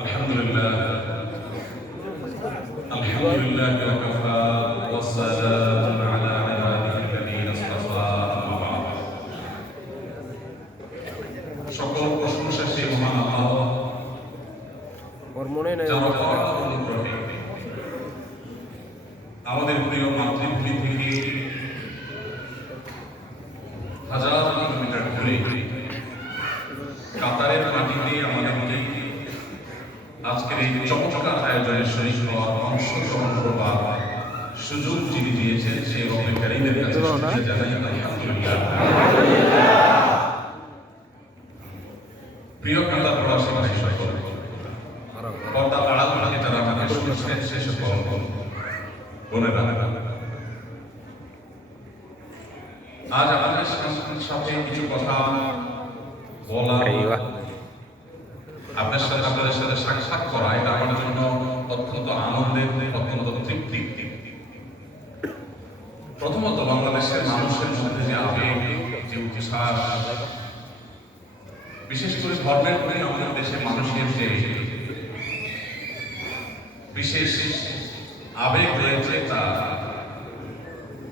আলহামদুলিল্লাহ আলহামদুলিল্লাহ ওয়াকাফা ওয়াসসালামু আলা ইবাদিহিল্লাযীনা ইসতাফা আম্মা বা'দ। সকল প্রশংসা সেই মহান আল্লাহ যার অনুগ্রহে আমাদের প্রিয় মাতৃভূমি থেকে হাজার কিলোমিটার দূরে কাতারের মাটিতে আমাদেরকে আজকের এই চমৎকার আয়োজনের শরীর হওয়ার অংশগ্রহণ করবার সুযোগ যিনি দিয়েছেন সেই রব্বে কারীমের কাছে শুকরিয়া জানাই আলহামদুলিল্লাহ। প্রিয় কাতার প্রবাসী ভাই সকল, পর্দার আড়াল থেকে যারা আমাকে শুনছেন সে সকল বোনেরা, আজ আপনাদের সাথে কিছু কথা বলা, আপনাদের সাথে সাক্ষাৎ করা, এটা আমার জন্য অত্যন্ত আনন্দের, অত্যন্ত তৃপ্তি। প্রথমত বাংলাদেশের মানুষের মধ্যে যে আবেগ, যে উচ্ছ্বাস, বিশেষ করে ধর্মের প্রতি আমাদের দেশের মানুষের যে বিশেষ আবেগ রয়েছে তা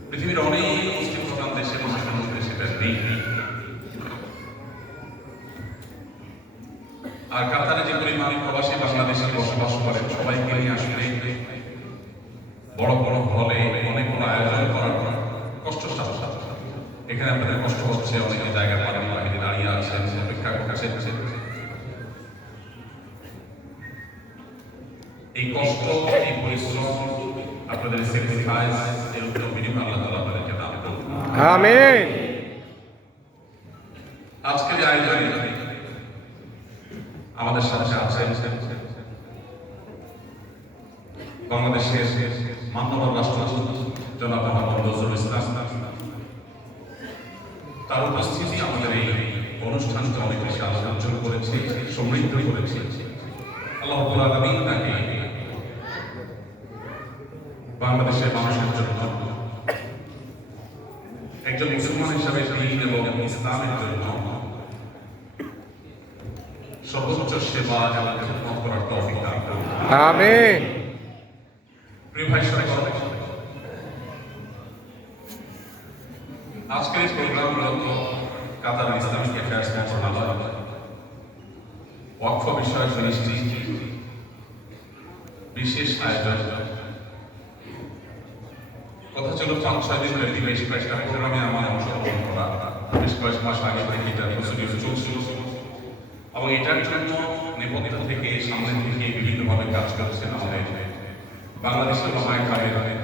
পৃথিবীর অনেক মুসলিম প্রধান দেশের মানুষের মধ্যে সেটা নেই। আর কাতারে যে পরিমাণ প্রবাসী বাংলাদেশে বসবাস করেন সবাইকে নিয়ে আসলে বড় বড় হলে অনেক বড় আয়োজন করার কষ্টসাধ্য। এখানে আপনাদের কষ্ট হচ্ছে, অনেকে জায়গা পাবেন, বাহিরে দাঁড়িয়ে আছেন, অপেক্ষা করছেন। এই কষ্ট, এই পরিশ্রম, আপনাদের স্যাক্রিফাইস, এর উত্তর বিনিময় আল্লাহ তাআলা আপনাদেরকে দান করুন। আমিন। আজকের এই আয়োজনে আমাদের সাথে আছেন বাংলাদেশের মাননীয় রাষ্ট্রদূত জনাব মোহাম্মদ নজরুল ইসলাম। তার উপস্থিতি আমাদের এই অনুষ্ঠানকে অনেক বেশি আলোচনা করেছে, সমৃদ্ধ করেছে। আল্লাহ রাব্বুল আলামিন তাকে বাংলাদেশের মানুষের জন্য একজন মুসলমান হিসাবে দ্বীন এবং ইসলামের জন্য সর্বোচ্চ সেবা এবং খেদমত করার তৌফিক দান করুন। আমিন। প্রিয় ভাই সকল, আজকের এই প্রোগ্রাম মূলত কাতার ইসলামিক অ্যাফেয়ার্স মন্ত্রণালয় ওয়াকফ বিষয়ক মিনিস্ট্রি বিশেষ আয়োজন। কথা ছিল 5-6 দিন ব্যাপী বেশ কয়েকটা প্রোগ্রামে আমার অংশগ্রহণ করা, বেশ কয়েক মাস আগে থেকে এটা প্রস্তুতি চলছিল এবং এটার জন্য নেপথ্য থেকে সামনে থেকে বিভিন্নভাবে কাজ করছেন আমাদের বাংলাদেশের ওলামায়ে-কেরামের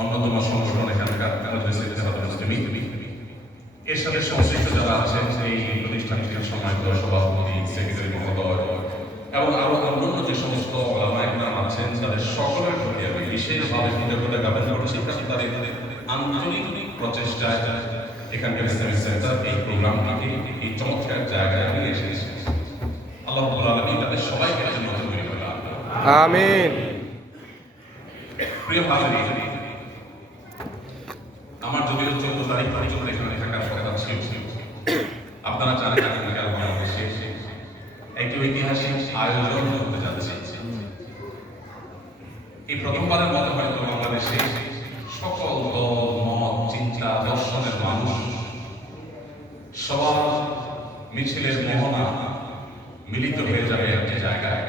অন্যতম সংগঠন এখানকার মজলিসে ইত্তেহাদুল মুসলিমিন। এর সাথে সংশ্লিষ্ট যারা আছেন এই প্রতিষ্ঠানটির সম্মানিত সভাপতি, সেক্রেটারি মহোদয় এবং আরো অন্যান্য যে সমস্ত ওলামায়ে-কেরাম আছেন তাদের সকলের প্রতি আমি বিশেষভাবে কৃতজ্ঞতা জ্ঞাপন করছি, কারণ তাদের আন্তরিক প্রচেষ্টায় এখানকার ইসলামিক সেন্টার এই প্রোগ্রামটিকে এই চমৎকার জায়গায় নিয়ে এসেছে। আল্লাহ রাব্বুল আলামিন তাদের সবাইকে যেন মঞ্জুর করে দান করুন। আমিন। প্রিয় হাজিরিন, আমার যদিও 14 তারিখ পর্যন্ত এখানে থাকার কথা ছিল। আপনারা জানেন এখানকার বাংলাদেশে একটি ঐতিহাসিক আয়োজন হতে যাচ্ছে। এই প্রথমবারের মতো হয়তো বাংলাদেশে সকল দল, মত, চিন্তা, দর্শনের মানুষ সবার মিছিলের মোহনা মিলিত হয়ে যাবে একটি জায়গায়।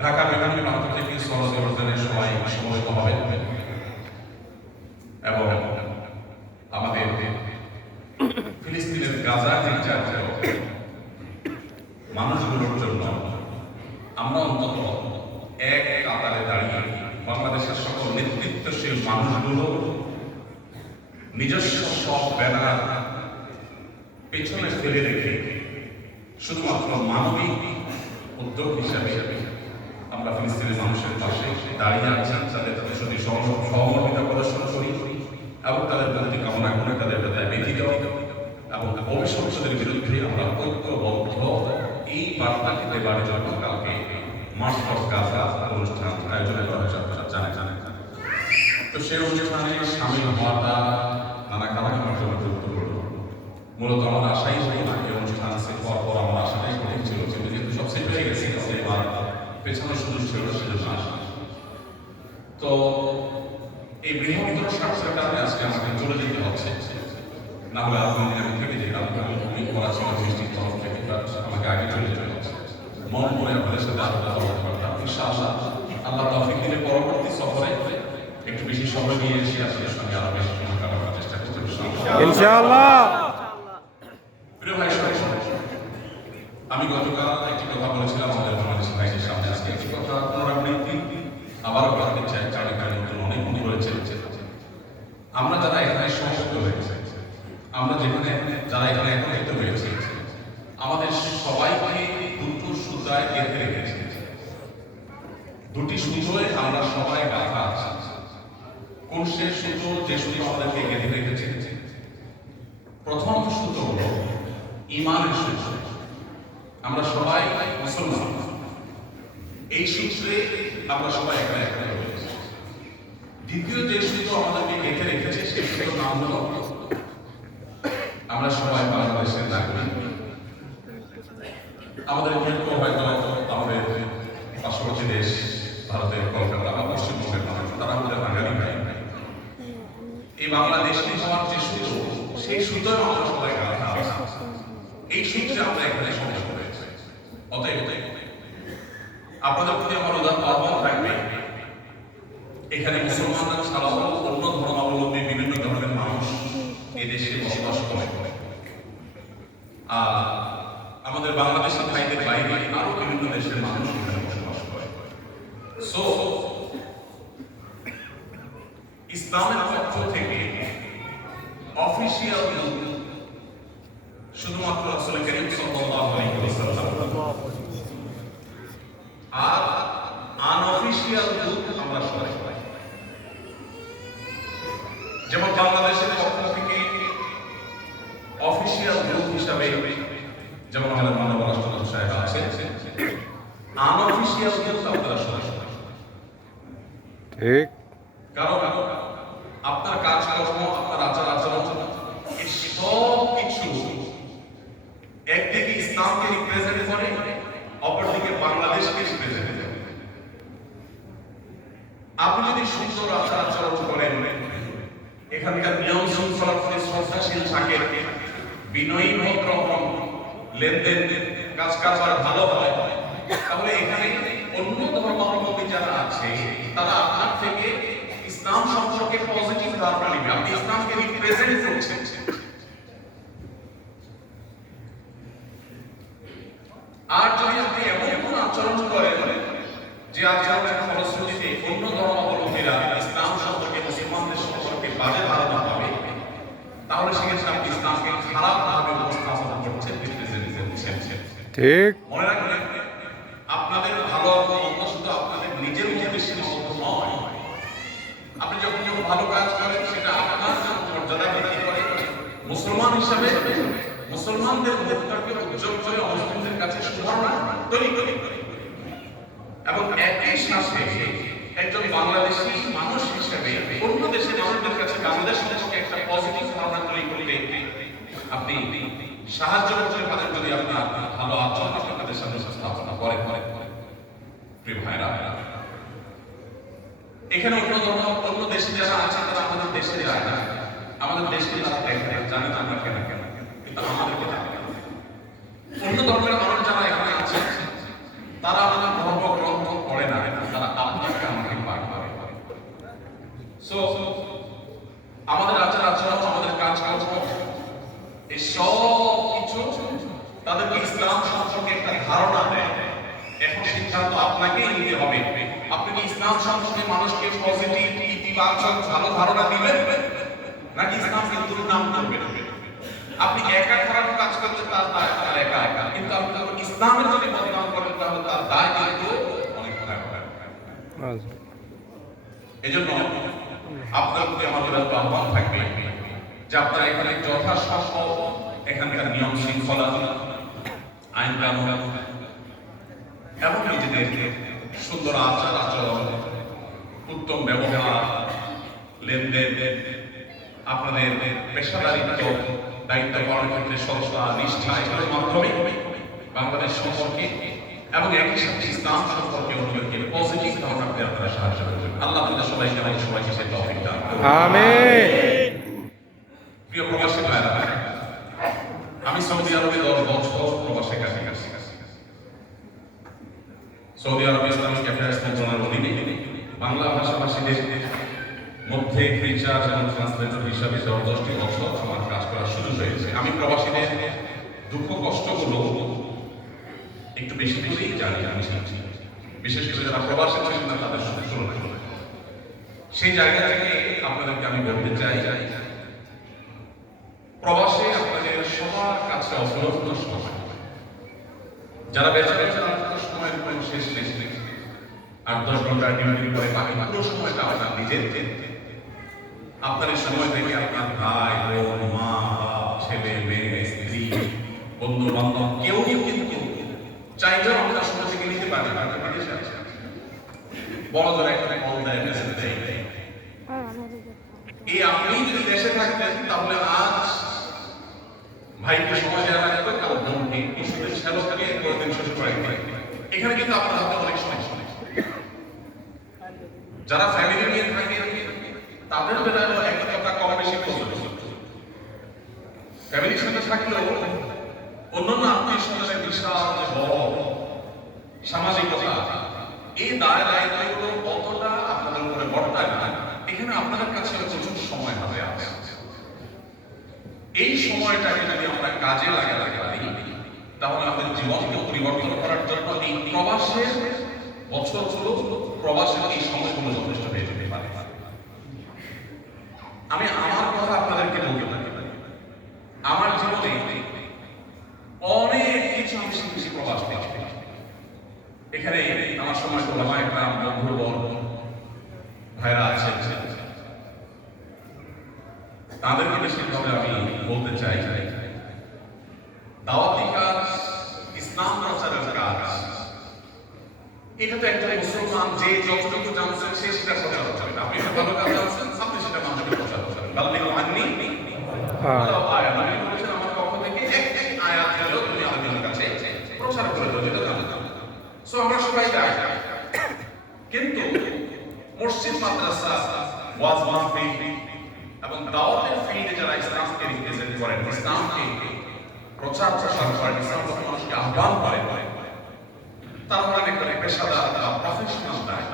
ঢাকা বিভিন্ন প্রান্ত থেকে সহযোগিতার সবাই সমবেত হবে এবং আমাদের ফিলিস্তিনের গাজা নির্যাতিত মানুষগুলোর জন্য আমরা অন্তত এক কাতারে দাঁড়িয়ে বাংলাদেশের সকল নেতৃত্বশীল মানুষগুলো নিজস্ব সব ব্যানার পেছনে ফেলে রেখে শুধুমাত্র মানবিক উদ্যোগ হিসাবে আমরা ফিলিস্তিনের মানুষের পাশে দাঁড়িয়ে আছি, তাদের প্রতি সহমর্মিতা প্রদর্শন করি এবং তাদের প্রতি কামনা করে তাদের ব্যথায় ব্যথিত এবং অভিশংসদের বিরুদ্ধে আমরা ঐক্যবদ্ধ এই বার্তাটি দেবার জন্য কালকে মার্চ ফর গাজা অনুষ্ঠান আয়োজন করা হয়েছে। আপনারা জানেন। তো সেই অনুষ্ঠানে সামিল মহত্তর স্বার্থের কারণে আজকে আমাকে চলে যেতে হচ্ছে, না হলে আমি থেকে যেতাম। আমি করা ছিল সৃষ্টির তরফ থেকে, আমাকে আগে চলে যেতে হচ্ছে। মন করে আপনাদের সাথে আলাদা করতে পারতাম। ইনশাআল্লাহ আল্লাহ তৌফিক দিলে পরবর্তী সফরে একটু বেশি সময় নিয়ে এসে আপনাদের সঙ্গে আরো বেশি সময় কাটানোর চেষ্টা করতে ইনশাআল্লাহ। প্রিয় ভাই, আমি গতকাল একটি কথা বলেছিলাম আমাদের বাংলাদেশি ভাইদের সামনে, আজকে একটি কথা পুনরাবৃত্তি আবারও বলতে চাই, কারণ এখানে নতুন অনেক বন্ধু রয়েছে। আমরা যারা এখানে সংযুক্ত হয়েছে, আমরা যারা এখানে একত্রিত হয়েছে, আমাদের সবাইকে দুটো সুতায় গেঁথে রেখেছে। দুটি সুতোয় আমরা সবাই গাঁথা আছি। কোন সে সুতো? যে সুতো আমাদেরকে গেঁথে রেখেছে। প্রথম সুতো হলো ঈমানের সুতো। আমরা সবাই মুসলমান, এই সূত্রে আমরা সবাই এখানে একত্রিত হয়েছি। দ্বিতীয় যে সুতো আমাদেরকে গেঁথে রেখেছে, সেই সুতোর নাম হলো আমরা সবাই বাংলাদেশের নাগরিক। আমাদের কেউ হয়তো আমাদের পার্শ্ববর্তী দেশ ভারতের কলকাতা বা পশ্চিমবঙ্গের মানুষ, তারা আমাদের বাঙালি ভাই। এই বাংলাদেশি হওয়ার যে সুতো, সেই সুতোয় আমরা সবাই গাঁথা আছি। এই সূত্রে আমরা এখানে সমস্ত হয়েছে। অতএব আপনাদের প্রতি আমার উদাহরণ আহ্বান থাকবে, এখানে মুসলমানরা ছাড়াও অন্য ধর্মাবলম্বী বিভিন্ন ধরনের মানুষ এই দেশে বসবাস করে। আর আমাদের বাংলাদেশি ভাইদের বাইরে আরো বিভিন্ন দেশের মানুষ এখানে বসবাস করে। সো ইসলামের পক্ষ থেকে অফিসিয়াল শুধুমাত্র রাসূল করিম সাল্লাল্লাহু আলাইহি ওয়াসাল্লাম, আর আনঅফিশিয়াল দূত আমরা সবাই। যেমন বাংলাদেশের পক্ষ থেকে অফিসিয়াল দূত হিসাবে যেমন আমাদের মাননীয় রাষ্ট্রপতি সাহেব আছেন, আনঅফিশিয়াল দূত আপনারা সবাই। ঠিক। কারণ আপনার কাজকর্ম, আপনার আচার আচরণ, এই সব কিছু একদিকে ইসলামকে রিপ্রেজেন্ট করে, অপরদিকে বাংলাদেশকে রিপ্রেজেন্ট করে। আপনি যদি সুন্দর আচার আচরণ করেন, এখানকার নিয়ম শৃঙ্খলার প্রতি শ্রদ্ধাশীল থাকেন, বিনয়ী ভদ্র হন, লেনদেন কাজ কারবার ভালো হয়, তাহলে এখানে অন্য ধর্মাবলম্বী যারা আছে তারা আপনার থেকে ইসলাম সম্পর্কে পজিটিভ ধারণা নেবে। আপনি ইসলামকে রিপ্রেজেন্ট করছেন। আর যদি আপনি এমন কোন আচরণ করেন যে আচরণের ফলশ্রুতিতে অন্য ধর্মাবলম্বীরা ইসলাম সম্পর্কে, মুসলমানদের সম্পর্কে বাজে ধারণা পাবে, তাহলে সেক্ষেত্রে আপনি ইসলামকে খারাপভাবে উপস্থাপন করছেন, রিপ্রেজেন্ট করছেন। ঠিক। মনে রাখবেন, আপনাদের ভালো মন্দ শুধু আপনাদের নিজের মধ্যে সীমাবদ্ধ নয়। আপনি যখন ভালো কাজ করেন, সেটা আপনার মর্যাদা বৃদ্ধি করে। মুসলমান হিসাবে মুসলমানদের মধ্যে উজ্জ্বল করে অমুসলিমদের কাছে সুধারণা তৈরি করে। এবং একই সাথে একজন বাংলাদেশি মানুষ হিসেবে অন্য দেশের মানুষদের কাছে বাংলাদেশ সম্পর্কে একটা পজিটিভ ধারণা তৈরি করতে আপনি সাহায্য করতে পারেন, যদি আপনার ভালো আচরণ আপনাদের সামনে উপস্থাপনা করে। প্রিয় ভাইরা, এখানে অন্য দেশে যারা আছে তারা আমাদের দেশে যায় না, আমাদের দেশকে তারা দেখে, জানে না আমরা কেন, কিন্তু আমাদেরকে জানে। অন্য ধর্মের মানুষ যারা এখানে আছে তারা আমাদের ধর্মগ্রন্থ পড়ে না, তারা আপনাকে আমাকে পাঠ করে। সো আমাদের আচার আচরণ, আমাদের কাজ কর্ম, এই সব কিছু তাদেরকে ইসলাম সম্পর্কে একটা ধারণা দেয়। এখন সিদ্ধান্ত আপনাকেই নিতে হবে। আপনি কি ইসলাম সম্পর্কে মানুষকে পজিটিভ, ইতিবাচক, ভালো ধারণা দিবেন, নাকি ইসলামকে দুর্নাম করবেন? আপনি একা খারাপ কাজ করতে তার দায় আপনার একা, কিন্তু আপনি যখন ইসলামের যদি বদনাম করেন, তাহলে তার দায় কিন্তু অনেক খারাপ। এই জন্য আপনার প্রতি আমাদের আহ্বান থাকবে যে আপনারা এখানে যথাসম্ভব এখানকার নিয়ম শৃঙ্খলা, আইন কানুন এবং নিজেদের সুন্দর আচার আচরণ, উত্তম ব্যবহার, লেনদেন, আপনাদের পেশাদারিত্ব, দায়িত্ব পালনের ক্ষেত্রে সততা, নিষ্ঠা, এগুলোর মাধ্যমে বাংলাদেশ সম্পর্কে এবং একই সাথে ইসলাম সম্পর্কে অন্যদেরকে পজিটিভ ধারণা করতে আপনারা সাহায্য করবেন। আল্লাহ আপনাদের সবাইকে আমাদের সবাইকে সেই তৌফিক দান করুন। আমিন। প্রিয় প্রবাসী ভাইরা, আমি সৌদি আরবে 10 বছর প্রবাসে কাটিয়েছি। সৌদি আরবে ইসলামিক অ্যাফেয়ার্স মন্ত্রণালয়ের অধীনে বাংলা ভাষাভাষীদের মধ্যে রিচার্জ এবং ট্রান্সলেটর হিসাবে 10টি বছর আমার কাজ করার সুযোগ হয়েছে। আমি প্রবাসীদের দুঃখ কষ্টগুলো একটু বেশি বেশি জানি, আমি শুনছি, বিশেষ করে যারা প্রবাসে ছিলেন না তাদের সাথে তুলনা করে। সেই জায়গা থেকে আপনাদেরকে আমি বলতে চাই, প্রবাসে আপনাদের সবার কাছে অবলম্বন সময়, যারা বেঁচে বেঁচে তাদের সময়ের কোনো শেষ নেই। 8-10 ঘন্টা ডিউটি করে বাকি পুরো সময়টা আপনার নিজের। আপনাদের সময় থেকে আপনার ভাই, বোন, মা, বাপ, ছেলে, মেয়ে, স্ত্রী, বন্ধু বান্ধব কেউ কিন্তু চাইলেও আপনার সময় থেকে নিতে পারে না। বড় ধরে একটা কল দেয়, মেসেজ দেয়। এই আপনি যদি দেশে থাকতেন তাহলে আজ ভাইকে সময় দেওয়া লাগতো, কাল বোনকে, ওষুধের শ্যালককে পরের শেষ করে। এখানে কিন্তু আপনার হাতে অনেক সময়। যারা ফ্যামিলি নিয়ে থাকে তাদের বেলায়ও একই কথা কম বেশি প্রযোজ্য। ফ্যামিলির সাথে থাকলেও অন্যান্য আত্মীয় স্বজনের বিশাল যে বড় সামাজিকতা, এই দায় দায়িত্বগুলো অতটা আপনাদের উপরে বর্তায় না। এখানে আপনাদের কাছে প্রচুর সময় হাতে আছে। এই সময়টাকে যদি আমরা কাজে লাগাতে পারি তাহলে আমাদের জীবনকে পরিবর্তন করার জন্য এই প্রবাসের বছরগুলো, প্রবাসের এই সময়গুলো যথেষ্ট হয়ে যেতে পারে। আমি আমার কথা আপনাদেরকে বলতে পারি, আমার জীবনে অনেক কিছু আমি শিখেছি প্রবাস থেকে। এখানে আমার সময় ওলামা একরাম, বন্ধুবর্গ, ভাইরা আছেন, তাদেরকে বিশেষভাবে আমি বলতে চাই, দাওয়াতি কাজ, ইসলাম প্রচারের কাজ, এটা তো একটা মুসলমান যে যতটুকু জানছেন সে সেটা প্রচার করবেন। আপনি একটা ভালো কাজ জানছেন, আপনি সেটা মানুষকে প্রচার করবেন। বাল্লিগু আন্নী ওয়ালাউ আয়া, নবী বলেছেন আমার পক্ষ থেকে একটি আয়াত হলেও তুমি আল্লাহর কাছে প্রচার করে দাও, যেটা জানো। সো আমরা সবাই যাই, কিন্তু মসজিদ, মাদ্রাসা, ওয়াজ মাহফিল এবং দাওয়াতের ফিল্ডে যারা ইসলামকে রিপ্রেজেন্ট করেন, ইসলামকে প্রচার প্রসার করেন, ইসলাম মানুষকে আহ্বান করেন, তারা হলেন একটা পেশাদার বা প্রফেশনাল দায়।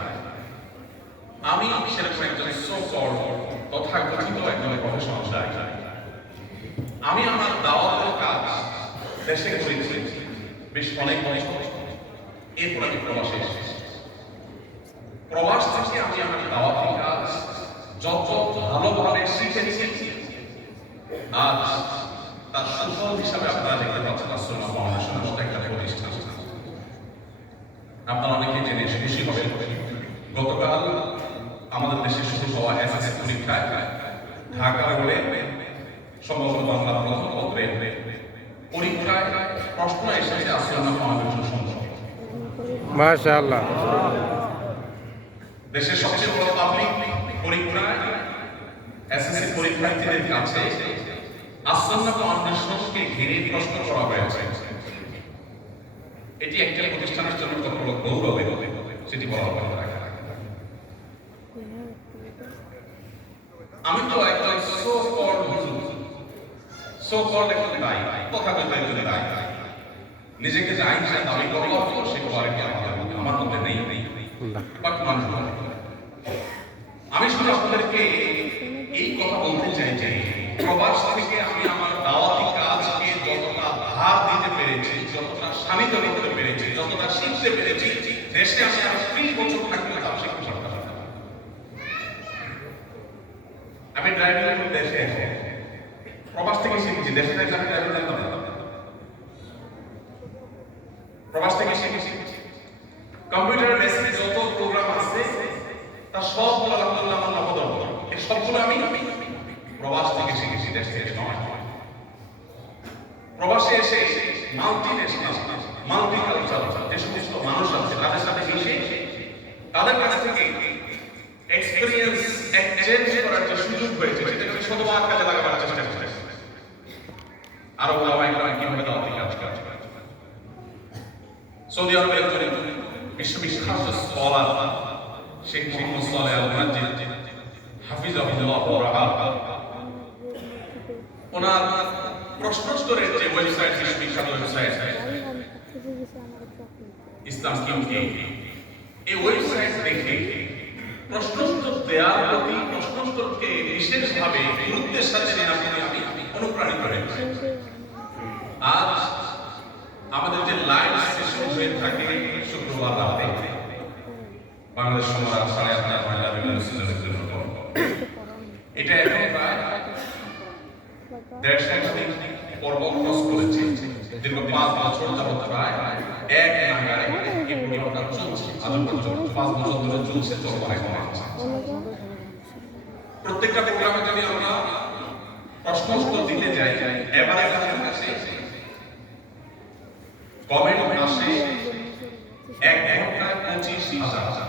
আমি সেরকম একজন সো-কল্ড তথাকথিত একজন প্রফেশনাল দায়। আমি আমার দাওয়াতের কাজ দেশে করেছি বেশ অনেক বছর। এরপর আমি প্রবাসে এসেছি। প্রবাস থেকে আমি আমার দাওয়াতের কাজ যত ভালোভাবে শিখেছি, আজ তার সুফল হিসাবে আপনারা দেখতে পাচ্ছেন আসসালামু ফাউন্ডেশন একটা প্রতিষ্ঠান। আপনারা অনেকে জেনে খুশি হবেন, গতকাল আমাদের দেশে শুরু হওয়া এসএসসি পরীক্ষায় ঢাকা বোর্ডে সম্ভবত বাংলা প্রথম পত্রের পরীক্ষায় প্রশ্ন এসেছে আসসালামু ফাউন্ডেশন সম্পর্কে। মাশাআল্লাহ। দেশের সবচেয়ে বড় পাবলিক পরীক্ষায় এসএসসি পরীক্ষার্থীদের কাছে আসসালামু ফাউন্ডেশনকে ঘিরে প্রশ্ন করা হয়েছে। এটি একটা প্রতিষ্ঠানের জন্য কত বড় গৌরব, সেটি বলা হবে। আমি তো একজন সো-কল্ড একজন দায়ী, তথাকথিত একজন দায়ী। নিজেকে যে আইন সে দাবি করবো সে কোয়ালিটি আমার মধ্যে নেই, বাট মানুষ বলে। আমি শুধু আপনাদেরকে এই কথা বলতে চাই যে প্রবাস থেকে আমি আমার দাওয়াতি কাজকে যতটা ভার দিতে পেরেছি, যতটা শানিত করতে পেরেছি, যতটা শিখতে পেরেছি, দেশে আমি আর 30 বছর থাকলে তাও শিখতে পারতাম। আমি ড্রাইভিং করে দেশে এসে প্রবাস থেকে শিখেছি, দেশে থেকে আমি ড্রাইভিং জানতাম না। প্রবাস থেকে শিখেছি কম্পিউটার বেসিক যত প্রোগ্রাম আছে তার সবগুলো আলহামদুলিল্লাহ আমার নবদর্ভ, এই সবগুলো আমি প্রবাস থেকে শিখেছি, দেশ থেকে নয়। প্রবাসে এসে মাল্টিনেশনাল, মাল্টিকালচারাল যে সমস্ত মানুষ আছে তাদের সাথে মিশে তাদের কাছ থেকে এক্সপেরিয়েন্স এক্সচেঞ্জ করার যে সুযোগ হয়েছে সেটাকে শতভাগ কাজে লাগাবার চেষ্টা করতেছি। আরো ওলামা একরাম কিভাবে দাওয়াতি কাজ করে। সৌদি আরবের একজন বিশ্ববিখ্যাত স্কলার শেখ মোহাম্মদ সালেহ আল মাজিদ হাফিজাহুল্লাহ ওয়া রাআহ, ওনার প্রশ্নোত্তরের যে ওয়েবসাইট, বিশ্ববিখ্যাত ওয়েবসাইট ইসলাম কিউকে, এই ওয়েবসাইট দেখে প্রশ্নোত্তর দেওয়ার প্রতি প্রশ্নোত্তরকে বিশেষভাবে গুরুত্বের সাথে নেওয়ার প্রতি আমি অনুপ্রাণিত হয়েছি। আজ আমাদের যে লাইভ সেশন হয়ে থাকে শুক্রবার রাতে বাংলাদেশ সময় রাত 8:30 রেগুলার সিজনের জন্য, এটা এখন প্রায় 150 পর্ব ক্রস করেছে। দীর্ঘ 5 বছর যাবত প্রায় এক নাগারে এই প্রোগ্রামটা চলছে। আজ পর্যন্ত 5 বছর ধরে চলছে, চলবে এখন। প্রত্যেকটা প্রোগ্রামে যদি আমরা প্রশ্ন উত্তর দিতে যাই, এবারে আমাদের কাছে কমেন্ট আসে 1 ঘন্টায় 25,000।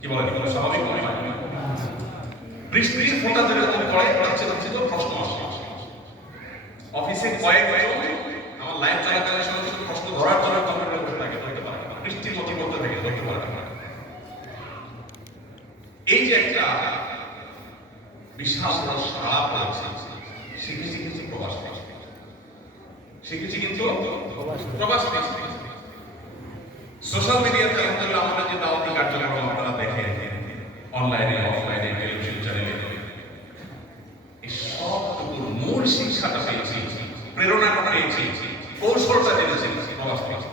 কি বলেন, এগুলো স্বাভাবিক নয়? বৃষ্টির ফোঁটা যেরকম পড়ে, হচ্ছে তো প্রশ্ন আসে। অফিসে কয়েকজন আমার লাইভ চলাকালীন সময় শুধু প্রশ্ন ধরার জন্য কমেন্ট করতে থাকে, ধরতে পারে না। বৃষ্টির মতো করতে থাকে, ধরতে পারে না। এই যে একটা বিশাল সাড়া পড়েছে, শিখেছি কিন্তু প্রবাস থেকে, শিখেছি কিন্তু প্রবাস থেকে। সোশ্যাল মিডিয়াতে আলহামদুলিল্লাহ আমাদের যে দাওয়াতি কার্যক্রম আপনারা দেখেন অনলাইনে, অফলাইনে, টেলিভিশন চ্যানেলে, এই সবটুকুর মূল শিক্ষাটা পেয়েছি, প্রেরণাটা পেয়েছি, কৌশলটা জেনেছি প্রবাস থেকে।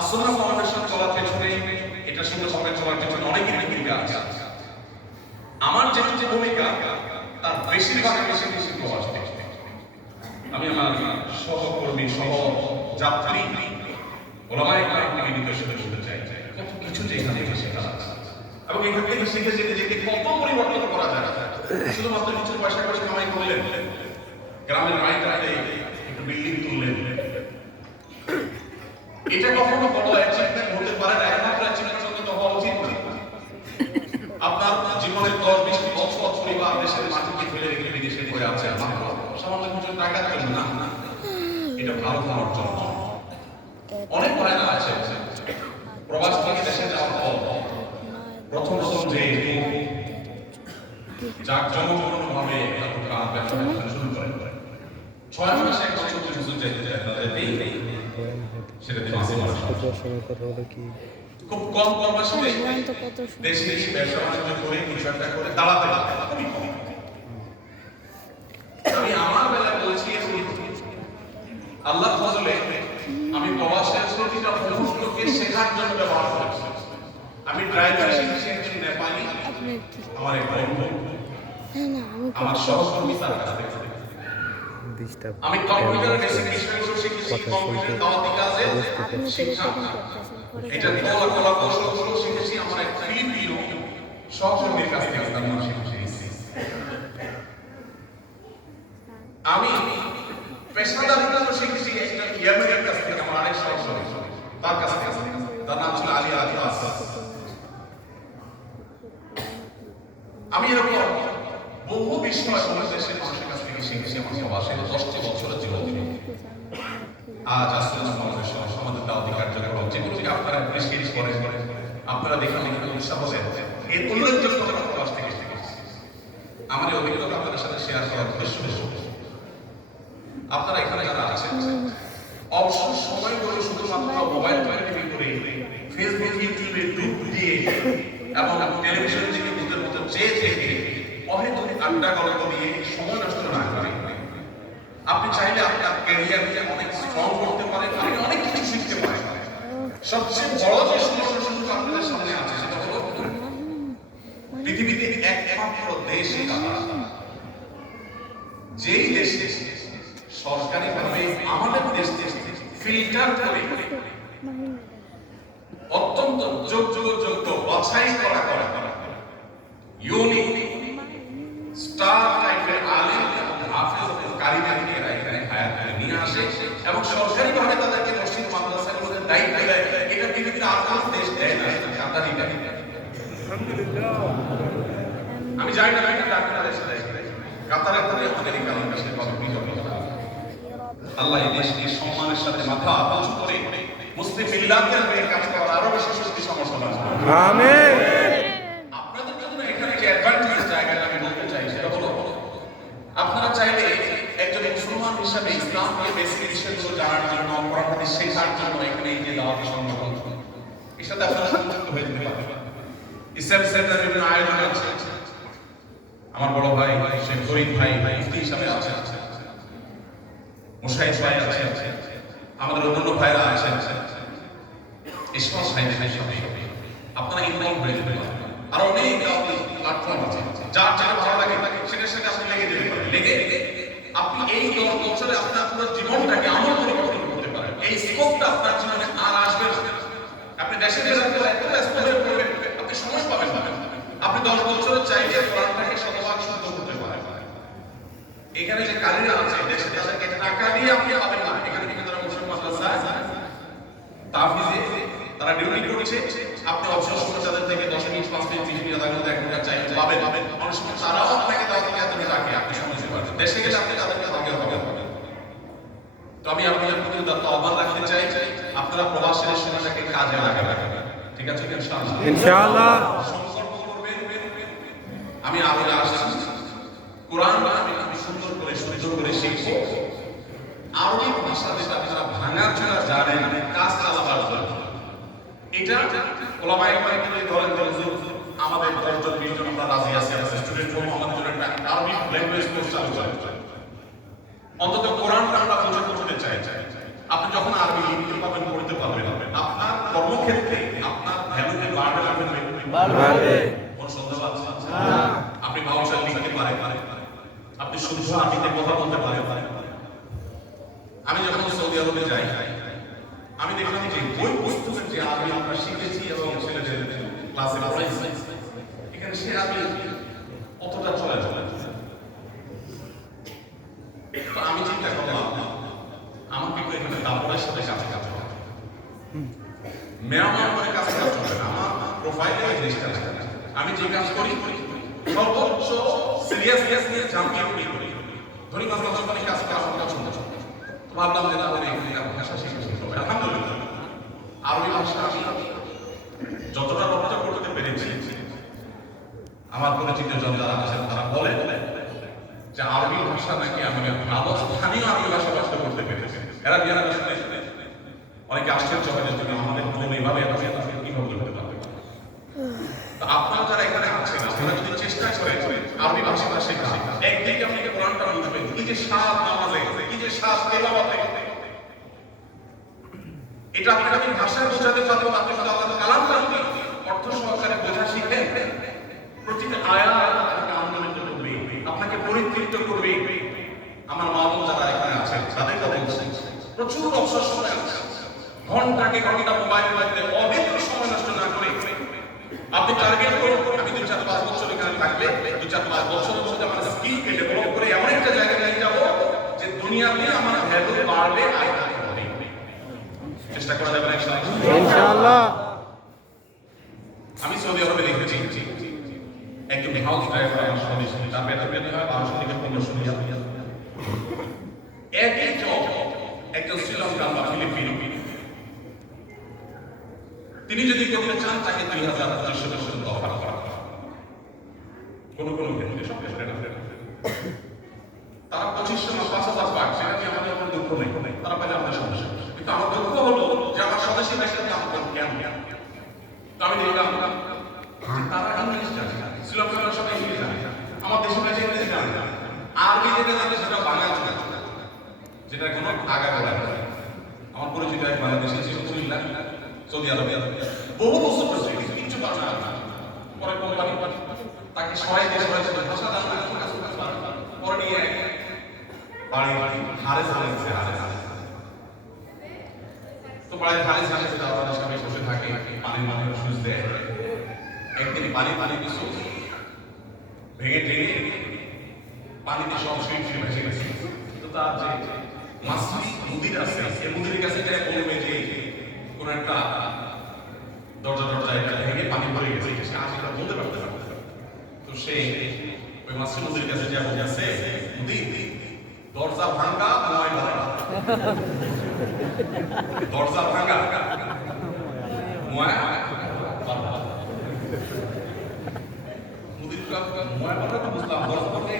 আসুন্নাহ ফাউন্ডেশন চলার পেছনে, এটা শুধু সবাই চলার পেছনে অনেকের ভূমিকা আছে। আমার যে ভূমিকা তার বেশিরভাগ বেশি প্রবাস থেকে। আমি আমার সহকর্মী, সহ যাত্রী ওলামায়ে কেরামকে নির্দেশিত করতে চাই, কত কিছু যে এখানে শেখা আছে এবং এখান থেকে শিখে যে নিজেকে কত পরিবর্তন করা যায়। শুধুমাত্র কিছু পয়সা করে কামাই করলেন, গ্রামের বাড়িটাতে একটু বিল্ডিং তুললেন, এটা কখনো বড় অ্যাচিভমেন্ট হতে পারে না। একমাত্র অ্যাচিভমেন্ট তো হওয়া উচিত না। আপনার জীবনের 10-20 বছর পরিবার দেশের মাটিকে ফেলে রেখে বিদেশে করে আছে, মাত্র সামান্য কিছু টাকার জন্য না, এটা ভালো হওয়ার জন্য। অনেক ভাইরা আছে প্রবাস থেকে দেশে যাওয়ার পর প্রথম যে জাঁকজমকপূর্ণভাবে ব্যবসা শুরু করেন, 6 মাসে 1 বছর 2 বছর যেতে যায় তাদেরই সেটা খুব কম মাসে দেশে এসে ব্যবসা বাণিজ্য করে কিছু একটা করে দাঁড়াতে পারে। আমি আমার বেলায় বলছি, আল্লাহর ফজলে আমি প্রবাসের প্রতিটা মুহূর্তকে শেখার জন্য ব্যবহার করেছি। আমি ড্রাইভার শিখেছি একজন নেপালি, আমার এক বন্ধু, আমার সহকর্মী, তার কাছ থেকে। আমি কম্পিউটার বেসিক বিষয়গুলো শিখেছি, কম্পিউটার দাওয়াতি কাজে শিক্ষা, এটা কলা কৌশলগুলো শিখেছি আমার এক ফিলিপিনো সহকর্মীর কাছ থেকে। আমি পেশাদারিত্ব শিখেছি একটা ইয়ামেনের কাছ থেকে, আমার আরেক সহকর্মী, তার কাছ থেকে। তার নাম ছিল আলী আলিয়াস। আমি এরকম বহু বিষয় আমাদের দেশের মানুষের কাছ থেকে শিখেছি আমার প্রবাসে 10টি বছরের জীবনে। আজ আসলে আমাদের দাওয়াতি কার্যক্রম যেগুলোকে আপনারা অ্যাপ্রিশিয়েট করেন, আপনারা দেখে অনেক উৎসাহ দেন, এর উল্লেখযোগ্য প্রবাস থেকে শিখেছি। আমার এই অভিজ্ঞতা আপনাদের সাথে শেয়ার করার উদ্দেশ্য, আপনারা এখানে যারা আছেন অবসর সময়গুলো শুধুমাত্র মোবাইল করে ফেসবুক, ইউটিউবে ডুব দিয়ে এবং টেলিভিশনের দিকে ভূতের মতো চেয়ে থেকে অহেতুক আড্ডা গল্প দিয়ে সময় নষ্ট না করে আপনি চাইলে আপনার ক্যারিয়ারকে অনেক স্ট্রং করতে পারেন, আপনি অনেক কিছু শিখতে পারেন। সবচেয়ে বড় যে সমস্যা শুধু আপনাদের সামনে আছে সেটা হলো পৃথিবীতে একমাত্র দেশ যেই দেশে সরকারিভাবে আমাদের দেশ থেকে ফিল্টার করে অত্যন্ত যোগ্য বাছাই করা ইউনিক স্টার টাইপের আলেম এবং হাফেজ এবং কারিগরকে এখানে হায়ার করে নিয়ে আসে এবং সরকারিভাবে তাদেরকে মসজিদ মাদ্রাসাগুলোতে দায়িত্ব দেয়। এটা পৃথিবীর আর কোনো দেশ দেয় না। আমি জানি না আপনারা দেশে কাতারে আমেরিকা দেশের আল্লাহ এই দেশকে সম্মানের সাথে মাথা উঁচু করে মুসলিম মিল্লাতের হয়ে কাজ করার আরো বেশি শক্তি সমর্থন করবে। আমিন। আপনাদের জন্য এখানে যে অ্যাডভান্টেজ জায়গাটা আমি বলতে চাই সেটা হলো আপনারা চাইলে একজন মুসলমান হিসাবে ইসলামকে বেসিক বিষয়গুলো জানার জন্য, কোরআন হাদিস শেখার জন্য এখানে এই যে দাওয়াতি সংগঠন এর সাথে আপনারা সংযুক্ত হয়ে যেতে পারেন। ইসলাম সেন্টার বিভিন্ন আয়োজন আছে। আমার বড় ভাই শেখ ফরিদ ভাই মুফতি হিসাবে আছে, মুশাহিদ ভাই আছে, আমাদের অন্যান্য ভাইরা আছেন। এসব ভাইদের সাথে আপনারা ইনভলভ হয়ে যেতে পারেন। আর অনেক প্ল্যাটফর্ম আছে, যার যেটা ভালো লাগে সেটার সাথে আপনি লেগে যেতে পারেন। লেগে আপনি এই 10 বছরে আপনার পুরো জীবনটাকে আমল পরিবর্তন করতে পারেন। এই স্কোপটা আপনার জীবনে আর আসবে না। আপনি দেশে দেশে এত ব্যস্ত হয়ে পড়বেন, আপনি সময় পাবেন না। আপনি 10 বছরে চাইলে কোরআনটাকে শতভাগ শুদ্ধ করতে পারেন। এখানে যে কারিরা আছে দেশে তাদেরকে টাকা দিয়ে আপনি পাবেন না। এখানে কিন্তু তারা মুসলিম মাদ্রাসা তাফিজে তারা ডিউটি করছে, আপনি অবসর সময় তাদের থেকে 10 মিনিট 5 মিনিট 30 মিনিট আধা ঘন্টা 1 ঘন্টা চাই পাবেন। অনেক সময় তারাও আপনাকে তাদেরকে এত টাকা আপনি সময় দিতে পারবেন। দেশে গেলে আপনি তাদেরকে ভাগে হবে। তো আমি আপনাদের প্রতি আহ্বান রাখতে চাই, আপনারা প্রবাসীদের সময়টাকে কাজে লাগাবেন। ঠিক আছে ইনশাআল্লাহ? ইনশাআল্লাহ। সংকল্প করবেন। আমি আগে আসছি, কোরআন আমি সুন্দর করে শুদ্ধ করে শিখব। আরবি ভাষা যেটা আপনারা ভাঙার জন্য জানেন, কাজ চালাবার জন্য এটা ওলামায়ে কেরাম ধরেন আমাদের 10 জন 20 জন আমরা রাজি আছি, স্টুডেন্ট ফোরাম আমাদের জন্য একটা আরবি ল্যাঙ্গুয়েজ কোর্স চালু করে অন্তত কোরআনটা আমরা বুঝতে চাই। আপনি যখন আরবি লিখতে পারবেন, পড়তে পারবেন, আপনার কর্মক্ষেত্রে আপনার ভ্যালুতে বাড়বে। কোন সন্দেহ আছে? আপনি ভাষা লিখতে পারেন, আপনি শুদ্ধ আরবিতে কথা বলতে পারেন। আমি যখন সৌদি আরবে যাই, আমি দেখলাম যে বই পুস্তকের যে আরবি আমরা শিখেছি এবং ছেলেদের ক্লাসে পড়াইছি, এখানে সে আরবি অতটা চলে চলে। তো আমি চিন্তা করলাম আমাকে তো এখানে দাপড়ের সাথে কাছে কাছে হবে, মেয়ামার করে কাছে কাছে হবে না। আমার প্রোফাইলে এই জিনিসটা আছে। আমি যে কাজ করি সর্বোচ্চ সিরিয়াসনেস নিয়ে ঝাঁপিয়ে করি। ধরি মাঝে মাঝে অনেক কাজ করা আমার পছন্দ। তো ভাবলাম যে তাদের এখানে ভাষা শিখতে হবে। আলহামদুলিল্লাহ আরবি ভাষা আমি যতটা রপ্ত করতে পেরেছি, আমার পরিচিত জন যারা আছেন তারা বলে যে আরবি ভাষা নাকি আমি ভালো স্থানীয় আরবি ভাষা রপ্ত করতে পেরেছি। এরা বিয়ারা শুনে অনেকে আশ্চর্য হয় যে আমাদের কোনো এইভাবে কিভাবে করতে পারবে। তো আপনারা যারা এখানে আছেন, আপনারা যদি চেষ্টা করেন আরবি ভাষাটা শেখা, একদিকে আপনি কোরআনটা বুঝবেন, কি যে সাত নামাজে, কি যে সাত তেলাওয়াতে, এটা আপনারা যদি ভাষায় বোঝাতে পারবেন, আপনি যদি আল্লাহর কালামটা যদি অর্থ সহকারে বোঝা শিখেন, প্রতিটা আয়াত আপনাকে আন্দোলিত করবে, আপনাকে পরিতৃপ্ত করবে। আমার মা বোন যারা এখানে আছেন তাদের কথা বলছি, প্রচুর অবসর সময় আছে, ঘন্টাকে ঘন্টা মোবাইল লাগবে, অবৈধ সময় নষ্ট না করে আপনি টার্গেট করুন আমি 2-4-5 বছর এখানে থাকলে 2-4-5 বছর মধ্যে আমার স্কিলকে ডেভেলপ করে এমন একটা জায়গায় নিয়ে যাব যে দুনিয়াতে আমার ভ্যালু বাড়বে। চেষ্টা করা যাবে ইনশাআল্লাহ। আমি সৌদি আরবে দেখেছি একজন হাউস ড্রাইভার আমার সঙ্গে তার বেতন পেতে হয় 1200 থেকে 1500 রিয়াল। একই জব একজন শ্রীলঙ্কান বা ফিলিপিনো তিনি যদি করতে চান তাকে 2000-2500 পর্যন্ত অফার করা হয়। কোন কোন ক্ষেত্রে সব ক্ষেত্রে না, তারা 2500 না 5000 পায়, সেটা কি আমাদের কোনো দুঃখ নেই, তারা পাইলে আমাদের সমস্যা। কিন্তু আমার দুঃখ হলো যে আমার স্বদেশী ভাষার দাম কম কেন। তো আমি দেখলাম তারা ইংলিশ জানে, শ্রীলঙ্কার সবাই ইংলিশ জানে, আমার দেশের ভাষা ইংলিশ জানে না, আরবি যেটা জানে সেটা বাংলা জানে, যেটা কোনো আগা করা যায়। আমার পরিচিত এক বাংলাদেশি ছিল সৌদি আরবে, বহু বছর ধরে কিছু পারে না, পরে কোম্পানি তাকে সহায় দিয়ে সহায় ভাষা জানে না, পরে নিয়ে বাড়ি হারে তো বাড়ির হারে আমাদের সামনে বসে থাকে, পানির মাথায় সুইচ দেয়। একদিন পানি কিছু ভেঙে টেঙে পানিতে সব সুইচ ভেসে গেছে। তো তার যে মাসি মুদির আছে, এই মুদির কাছে যায় বলবে যে কোন একটা দরজা এটা ভেঙে পানি ভরে গেছে, সে আশিটা বলতে পারতে পারবে। তো সে ওই মাসি মুদির কাছে যায় বলছে মুদি দরজা ভাঙা নয় নয়, দরজা ভাঙা মুদির ময় বলে তো বুঝলাম, দরজা ভাঙা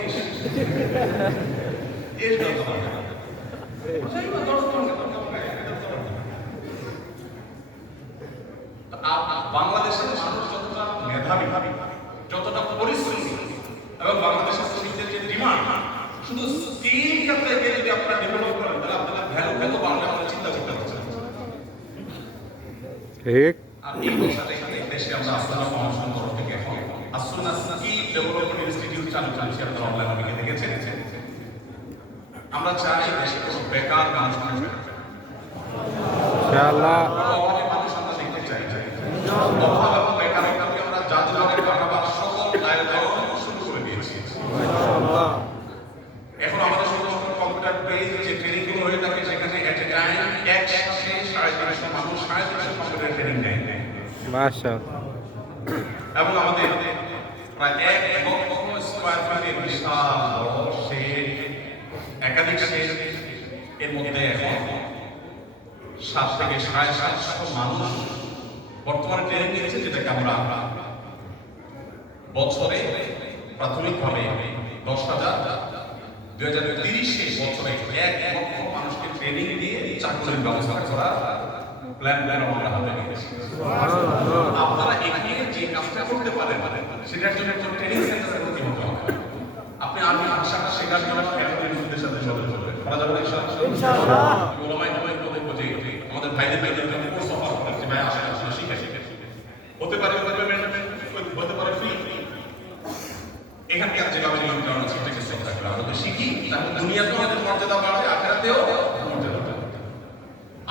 এর দরজা ভাঙা বাংলাদেশের মানুষ যতটা মেধাবী, যতটা পরিশ্রমী এবং বাংলাদেশের শ্রমিকদের যে ডিমান্ড, শুধু স্কিল ক্ষেত্রে যদি আপনারা ডেভেলপ করেন তাহলে আপনারা ভ্যালু কত বাড়বে আপনারা চিন্তা করতে পারছেন। ঠিক। আর এই বিষয়টা এখানে দেশে আমরা আসনা ফাউন্ডেশন তরফ থেকে এখন আসনা স্কিল ডেভেলপমেন্ট ইনস্টিটিউট চালু করেছি, আপনারা অনলাইনে অনেকে দেখেছেন। আমরা চাই দেশে কোনো বেকার মানুষ থাকবে না, ইনশাআল্লাহ। অভাবী মানুষ আমরা দেখতে চাই। অভাব এবং বেকারত্বকে আমরা জাদুঘরের বানাবার সকল আয়োজন শুরু করে দিয়েছি। মাশাআল্লাহ। এখন আমাদের সমস্ত কম্পিউটার পেজ যে ট্রেনিং গুলো হয়ে থাকে সেখানে এট এ টাইম একসাথে 350 মানুষ 350 কম্পিউটার ট্রেনিং নেয়। মাশাআল্লাহ। এবং আমাদের প্রায় 1 লক্ষ স্কয়ার ফিটের বিশাল বড় শেড, একাধিক শেড, এর মধ্যে এখন 7 থেকে 750 মানুষ বর্তমানে ট্রেনিং নিচ্ছে, যেটাকে আমরা বছরে প্রাথমিকভাবে 10,000, 2030 বছরে 1 লক্ষ মানুষকে ট্রেনিং দিয়ে চাকরির ব্যবস্থা করার প্ল্যান আমরা হাতে নিয়েছি। আপনারা এখানে যে কাজটা করতে পারেন সেটার জন্য একটা ট্রেনিং সেন্টারে ভর্তি হতে হবে। আপনি আমি ভাষাটা শেখার জন্য ফ্যামিলির মধ্যে সাথে যোগাযোগ করবেন, করা যাবে ইনশাআল্লাহ। ওলামায়ে কেরাম বলবো যে আমাদের ভাইদের জন্য কোর্স অফার করতে ভাই আসলে শিখে হতে পারে হতে পারে ফ্রি। এখান থেকে যেভাবে নিয়ম কানুন আছে সেটাকে সেট রাখবে, আমরা যদি শিখি তাহলে দুনিয়াতেও আমাদের মর্যাদা বাড়বে, আখিরাতেও মর্যাদা বাড়বে।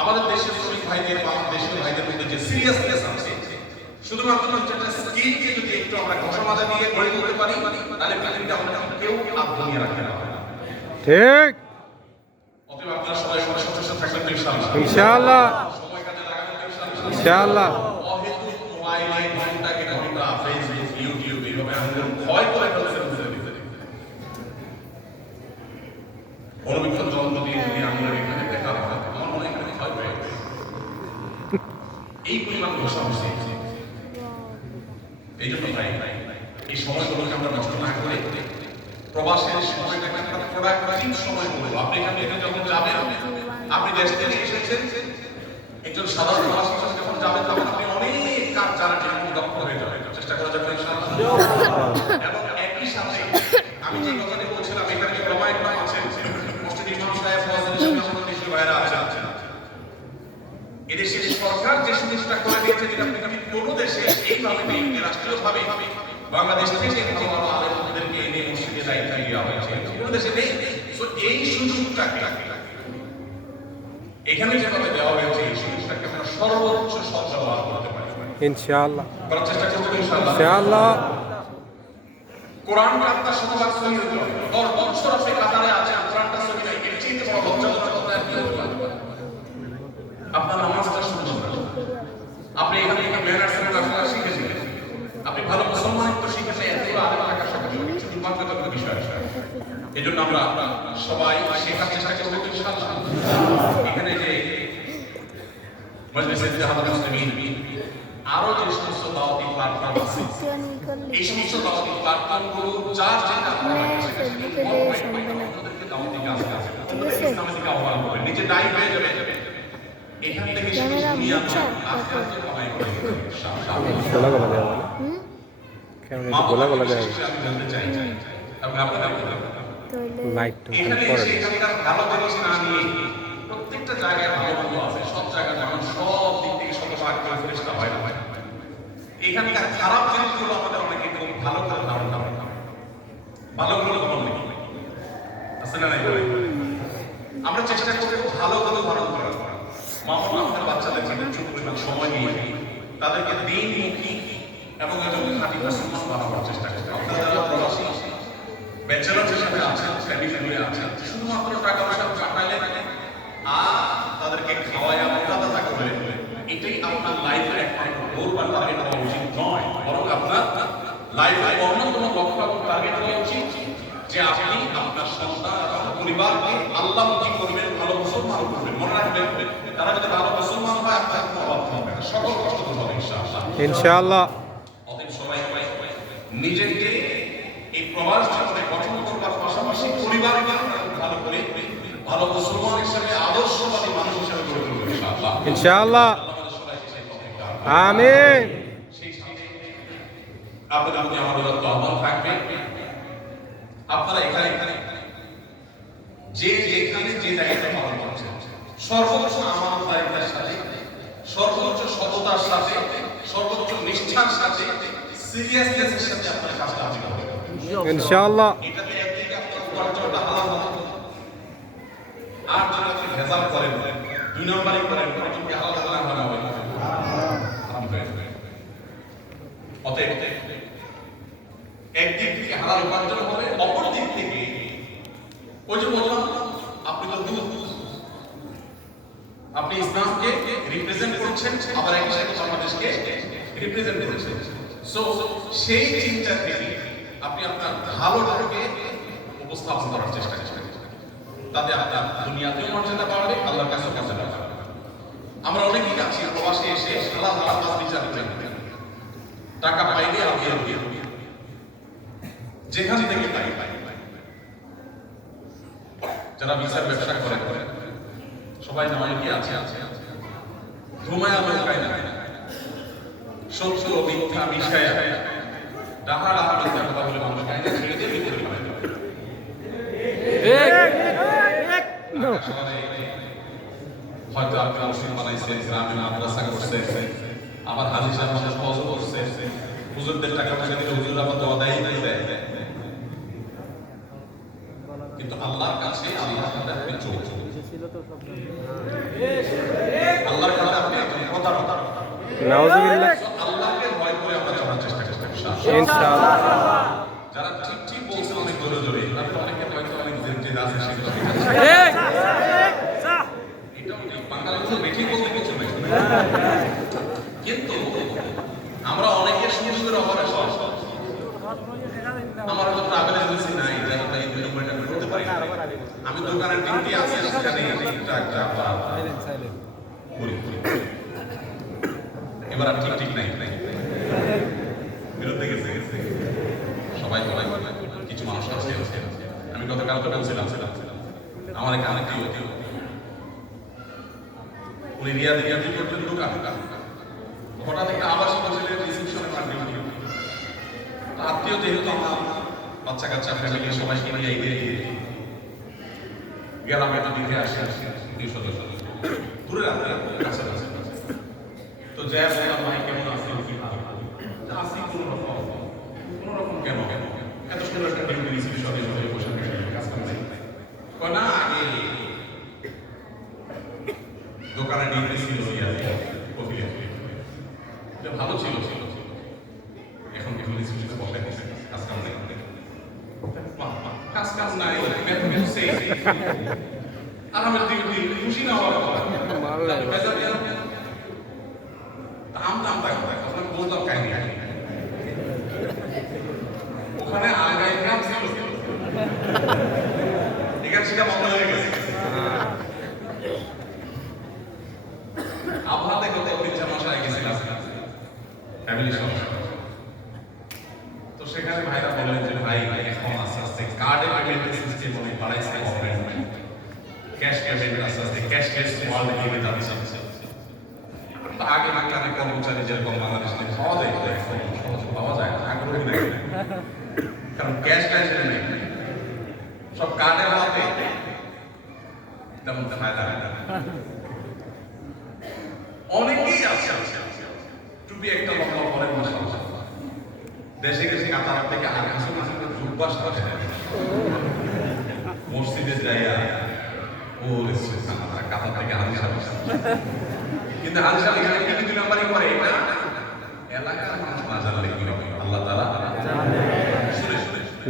আমাদের দেশের শ্রমিক ভাইদের বা আমাদের দেশের ভাইদের মধ্যে যে সিরিয়াসনেস আছে, শুধুমাত্র একটা স্কিলকে যদি একটু আমরা ঘষা মাজা দিয়ে গড়ে তুলতে পারি তাহলে পৃথিবীতে আমরা কেউ আর দুনিয়া রাখতে পারবে না। ঠিক। অতএব আপনারা সবাই সচেষ্ট থাকবেন তো ইনশাআল্লাহ। ইনশাআল্লাহ। সময় কাজে লাগাবেন তো ইনশাআল্লাহ। ইনশাআল্লাহ। অহেতুক মোবাইলে ঘন্টা ঘন্টা ফেসবুক ইউটিউব এইভাবে আমাদের ভয় করে ফেলছে। অনুবীক্ষণ যন্ত্র দিয়ে যদি আমরা এখানে দেখা হয় আমার মনে এখানে ভয় হয়ে গেছে। এই পরিমাণ ঘোষা হচ্ছে। এই জন্য ভাই এই সময়গুলোকে আমরা নষ্ট না করে প্রবাসের সময়টাকে একটা প্রোডাক্টিভ সময় করবো। আপনি এখানে যখন যাবেন, আপনি দেশ থেকে এসেছেন, একজন সাধারণ প্রবাসী যখন যাবেন তখন আপনি অনেক কাজ জানার জন্য দক্ষ হয়ে যাবেন। চেষ্টা করা যাবে ইনশাআল্লাহ। এবং একই সাথে আমি যে কথাটি বলছিলাম, এখানে যে ওলামায়ে কেরাম আছেন, মসজিদ ইমাম সাহেব, ফজল সাহেব, দেশের বাইরে আছেন, এদেশের সরকার যে জিনিসটা করে দিয়েছে যেটা পৃথিবীর কোনো দেশে এইভাবে নেই, রাষ্ট্রীয়ভাবে বাংলাদেশ থেকে ভালো ভালো আলেমদেরকে এনে মসজিদে দায়িত্ব দেওয়া হয়েছে, কোনো দেশে নেই। তো এই সুযোগটাকে এখানে যেভাবে দেওয়া হয়েছে, এই সুযোগটাকে আমরা সর্বোচ্চ সদ্ব্যবহার করতে পারি ইনশাআল্লাহ। করার চেষ্টা করবো ইনশাআল্লাহ। ইনশাআল্লাহ। কোরআনটা আপনার শতভাগ সহি হতে হবে। 10 বছর আপনি কাতারে আছেন, কোরআনটা সহি নাই, এর চেয়ে বড় লজ্জাজনক কথা আর কি হতে পারে? আপনার নামাজটা সুন্দর না, আপনি এখানে ম্যানার্সের ব্যবসা শিখেছিলেন, আপনি ভালো মুসলমানিত্ব শিখেছেন, এতগুলো আলেম থাকার সাথে কিছু দুর্ভাগ্যজনক বিষয়। এই জন্য আমরা সবাই শেখার চেষ্টা করবো ইনশাআল্লাহ। এখানে যে মজলিসে ইত্তেহাদুল মুসলিমিন আরো যে সমস্ত দাওয়াতি প্ল্যাটফর্ম আছে, এই সমস্ত দাওয়াতি প্ল্যাটফর্মগুলো যার যেটা আপনাদেরকে দাওয়াতি কাজ আছে, ইসলামিক আহ্বান করবে, নিজে দায়ী হয়ে যাবে। এখান থেকে শুধু দুনিয়া নয়, আখিরাতেও কামাই করে গোলা গোলা দেওয়া হবে। কেন গোলা গোলা দেওয়া হবে? আমি জানতে চাই এবং আপনাদের লাইট এখানে করে এসে এখানকার ভালো জিনিস না নিয়ে প্রত্যেকটা জায়গায় ভালো মন্দ আছে, সব জায়গায় যেমন সব দিক থেকে শতভাগ করে চেষ্টা হয় না। এখানকার খারাপ জিনিসগুলো আমাদের অনেকে খুব ভালো করে ধারণ করে, ভালোগুলো খবর নেই, আছে না নাই? আমরা চেষ্টা করি ভালোগুলো ধারণ করার। মামুন আমাদের বাচ্চাদের প্রচুর পরিমাণ সময় নিয়ে তাদেরকে দিনমুখী এবং একজন খাঁটি মুসলমান বানাবার চেষ্টা করি। আপনারা যারা প্রবাসী ব্যাচেলর হিসেবে আছেন, ফ্যামিলি আছেন, শুধুমাত্র টাকা পয়সা পাঠাইলে আর তাদেরকে খাওয়ায় মোটাদাতা করে, এটাই আপনার লাইফের একমাত্র গোল বা টার্গেট হওয়া উচিত নয়। বরং আপনার লাইফের অন্যতম লক্ষ্য এবং টার্গেট হওয়া উচিত যে আপনি আপনার সন্তান এবং পরিবারকে আল্লাহমুখী করবেন, ভালো মুসলমান করবেন। মনে রাখবেন, তারা যদি ভালো মুসলমান হয় আপনার কোনো অভাব থাকবে না, সকল কষ্ট দূর হবে ইনশাআল্লাহ। ইনশাআল্লাহ। অতএব সবাই নিজেকে এই প্রবাস জীবনে গঠন করবার পাশাপাশি পরিবারকে ভালো করে ভালো মুসলমান হিসেবে আদর্শবাদী মানুষ হিসেবে গড়ে তুলবেন ইনশাআল্লাহ। ইনশাআল্লাহ। আমিন। আপনাদের প্রতি আমার আহ্বান থাকবে, আপনারা এখানে যে যেখানে যে দায়িত্ব পালন করছেন সর্বোচ্চ আমানতদারিতার সাথে, সর্বোচ্চ সততার সাথে, সর্বোচ্চ নিষ্ঠার সাথে, সিরিয়াসনেসের সাথে আপনারা কাজটা করবেন ইনশাআল্লাহ। এটাতে একদিকে আপনার উপার্জনটা হালাল হবে, আর যদি আপনি ভেজাল করেন, দুই নম্বরই করেন, উপার্জনকে হালাল হালাল হবে না। অতএব একদিক থেকে হালাল উপার্জন হবে, অপর দিক থেকে ওই যে বললাম আপনি তো দূত, আপনি ইসলামকে রিপ্রেজেন্ট করছেন, আবার একই সাথে বাংলাদেশকে রিপ্রেজেন্ট করছেন। সো সেই চিন্তা থেকে আপনি আপনার ভালোটাকে উপস্থাপন করার চেষ্টা করছেন, তাতে আপনার দুনিয়াতেও মর্যাদা বাড়বে, আল্লাহর কাছেও মর্যাদা বাড়বে। আমরা অনেকেই আছি প্রবাসে এসে হালাল হালাল কাজ বিচার করেন, টাকা পাইলে আগে যেখান থেকে পাই, যারা বিচার ব্যবসা করে সবাই না অনেকে আছে ঘুমায় আমার খায় না, সত্য মিথ্যা মিশায়া ডাহা ডাহা মিথ্যা কথা বলে মানুষ খায় না, ছেড়ে দিয়ে ভিতরে খায় না। হয়তো আপনি মসজিদ বানাইছেন, গ্রামে মাদ্রাসা করছেন, আবার হাজি সাহেব মানুষ ফজল করছে, হুজুরদের টাকা পয়সা দিলে হুজুর আবার দোয়া দেয় দেয়, কিন্তু আল্লাহর কাছে আল্লাহর কাছে আপনি চোখ আল্লাহর কাছে আপনি একজন প্রতারক। নাউজুবিল্লাহ। আল্লাহকে ভয় করে আমরা চলার চেষ্টা করতে ইনশাআল্লাহ। যারা ঠিক ঠিক বলছে অনেক জোরে জোরে, তারপর অনেকে হয়তো অনেক যে আছে সেগুলো এটাও ঠিক, বাঙালি তো বেশি বলতে কিছু নেই, কিন্তু আমরা অনেকের সুযোগের অভাবে আমার তো ট্রাভেল এজেন্সি নাই, যারা তাই দুই নম্বরটা করতে পারি না। আমি দোকানের ডিউটি আছে, সেখানে এবার আমি ঠিক নাই বিরুদ্ধে গেছে সবাই বলাই কিছু মানুষ আছে। আমি গতকাল তো বলছিলাম আমার এখানে কি হতো, উনি রিয়াদি করতেন দোকান, হঠাৎ একটা আবাসিক হোটেলের রিসেপশনে পাঠিয়ে আত্মীয় যেহেতু আমার বাচ্চা কাচ্চা ফ্যামিলি সবাইকে নিয়ে এগিয়ে গেলাম, একটা দিকে আসে 200 দূরে কাছাকাছি। তো যাই বললাম ভাই কেমন আছেন, কি ভালো আছি, কোনো রকম কেন এত সুন্দর একটা ডিউটি রিসিভ সবাই বসে কাজ করছে না, আগে দোকানে ডিউটি ছিল ভালো ছিল, এখন কি রিসিপশনে বসে গেছে, কাজ কাজ নাই, আরামের ডিউটি, খুশি না হওয়ার কথা, দাম বলতাম কাহিনী ওখানে আগাই গ্রাম ছিল, এখানে সেটা বন্ধ হয়ে গেছে। আপনাদের কত ইচ্ছা মশায় গেছিলাম ফ্যামিলি সমস্যা, তো সেখানে ভাইরা বললেন যে ভাই এখন আস্তে আস্তে কার্ডে পেমেন্ট সিস্টেম অনেক বাড়াইছে, ক্যাশ পেমেন্ট আস্তে আস্তে ক্যাশলেস ওয়ার্ল্ড এগিয়ে যাচ্ছে। আগে এখানে কর্মচারী যেরকম বাংলাদেশে পাওয়া যায়, সহজে পাওয়া যায় না, আগ্রহী নাই, কারণ ক্যাশ নেই, সব কার্ডে হাতে, তেমন ফায়দা হয় না। অনেকেই আছে টুপি একটা লম্বা পরে দেশে গেছে কাতার থেকে আর কিছু যুগবাস করে মসজিদের জায়গা ও কাতার থেকে হারিসা, কিন্তু হারিসা এখানে কিন্তু 2 নম্বরই করে, এটা এলাকার মানুষ না জানলে কি হবে, আল্লাহ তাআলা শুনে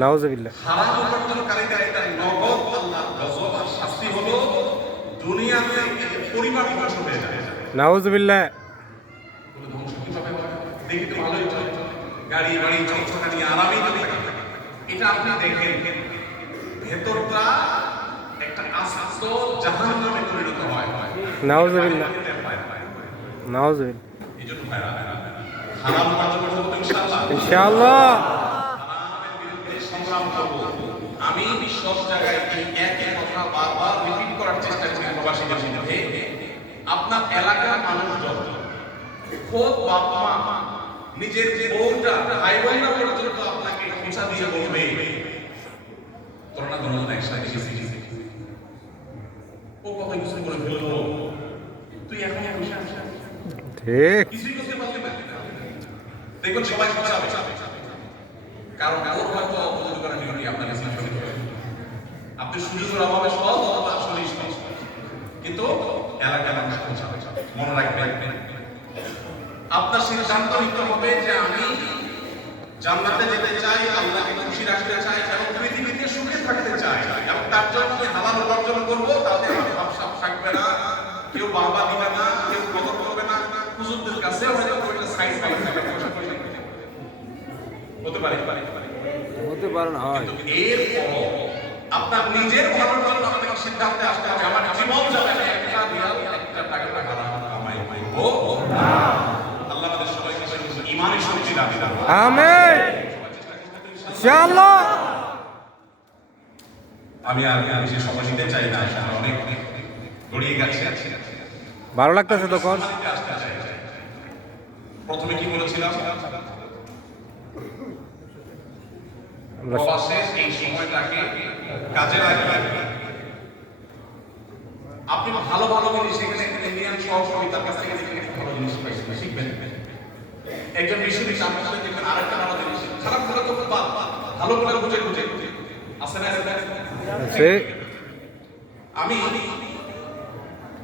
নাউজুবিল্লাহ। হারাম উপার্জনকারীদের একটা নগদ আল্লাহর গজব আর শাস্তি হলো দুনিয়াতে পরিবার ধ্বংস হয়ে যায়। নাউজুবিল্লাহ। ধ্বংস কিভাবে হয় দেখি তো ভালোই চলে, গাড়ি বাড়ি চকচকা নিয়ে আরামেই তো থাকে, এটা আপনি দেখেন ভেতরটা আস্ত জাহান্নামে পরিণত হয়। নাউজুবিল্লাহ নাউজুবিল্লাহ। এই জন্য হারাম কাজ করবো তো ইনশাআল্লাহ। ইনশাআল্লাহ হারামের বিরুদ্ধে সংগ্রাম করবো। আমি সব জায়গায় এই একই কথা বারবার রিপিট করার চেষ্টা করি প্রবাসীদের মধ্যে। আপনার এলাকার মানুষজন, খোদ বাপ মা, নিজের বউটা, ভাই বোনরা পর্যন্ত আপনাকে খোঁচা দিয়ে বলবে তোর না দুজন একসাথে গেছি, ও কত কিছু করে ফেললো, তুই এখন ঠিক। কিছুই করতে পারলি না। দেখুন সবাই খোঁচাবে, কারণ ওর হয়তো অবদান করার ডিউটি আপনার কাছে শুরু হবে। আপনি সুযোগের অভাবে সব আসলেই সব, কিন্তু এলাকার মানুষ খোঁচাবে। মনে রাখবেন, আপনার সিদ্ধান্ত নিতে হবে যে আমি জান্নাতে যেতে চাই, আল্লাহকে খুশি রাখতে চাই এবং পৃথিবীতে সুখে থাকতে চাই, এবং তার জন্য আমি হালাল উপার্জন করবো। তাতে আমার ভাবসাব থাকবে না, কেউ বাবা দিবে না, কেউ কদর করবে না, হুজুরদের কাছে হয়তো একটা সাইড পাবে না, হতে পারে হতে পারে না হয়। কিন্তু এরপরও আপনার নিজের ভালোর জন্য আপনাকে সিদ্ধান্তে আসতে হবে আমার জীবন যাবে না একটা রিয়াল একটা টাকা হারাম কামাই করবো না। আল্লাহ আমাদের সবাইকে ঈমানি শক্তি দান করুন। আমিন ইনশাআল্লাহ। আমি আর বেশি সময় নিতে চাই না, সময় অনেক গড়িয়ে গেছে। ভালো লাগতেছে তখন। প্রথমে কি বলেছিলাম, প্রবাসের এই সময়টাকে কাজে লাগবে। আপনি ভালো ভালো জিনিস এখানে ইন্ডিয়ান সহকর্মী তার কাছ থেকে ভালো জিনিস শিখবেন। একজন বিশ্ববিদ্যালয় সামনে দেখবেন আরেকটা ভালো জিনিস, খারাপ করে তো বাদ, ভালো করে বুঝে বুঝে আসে না। আমি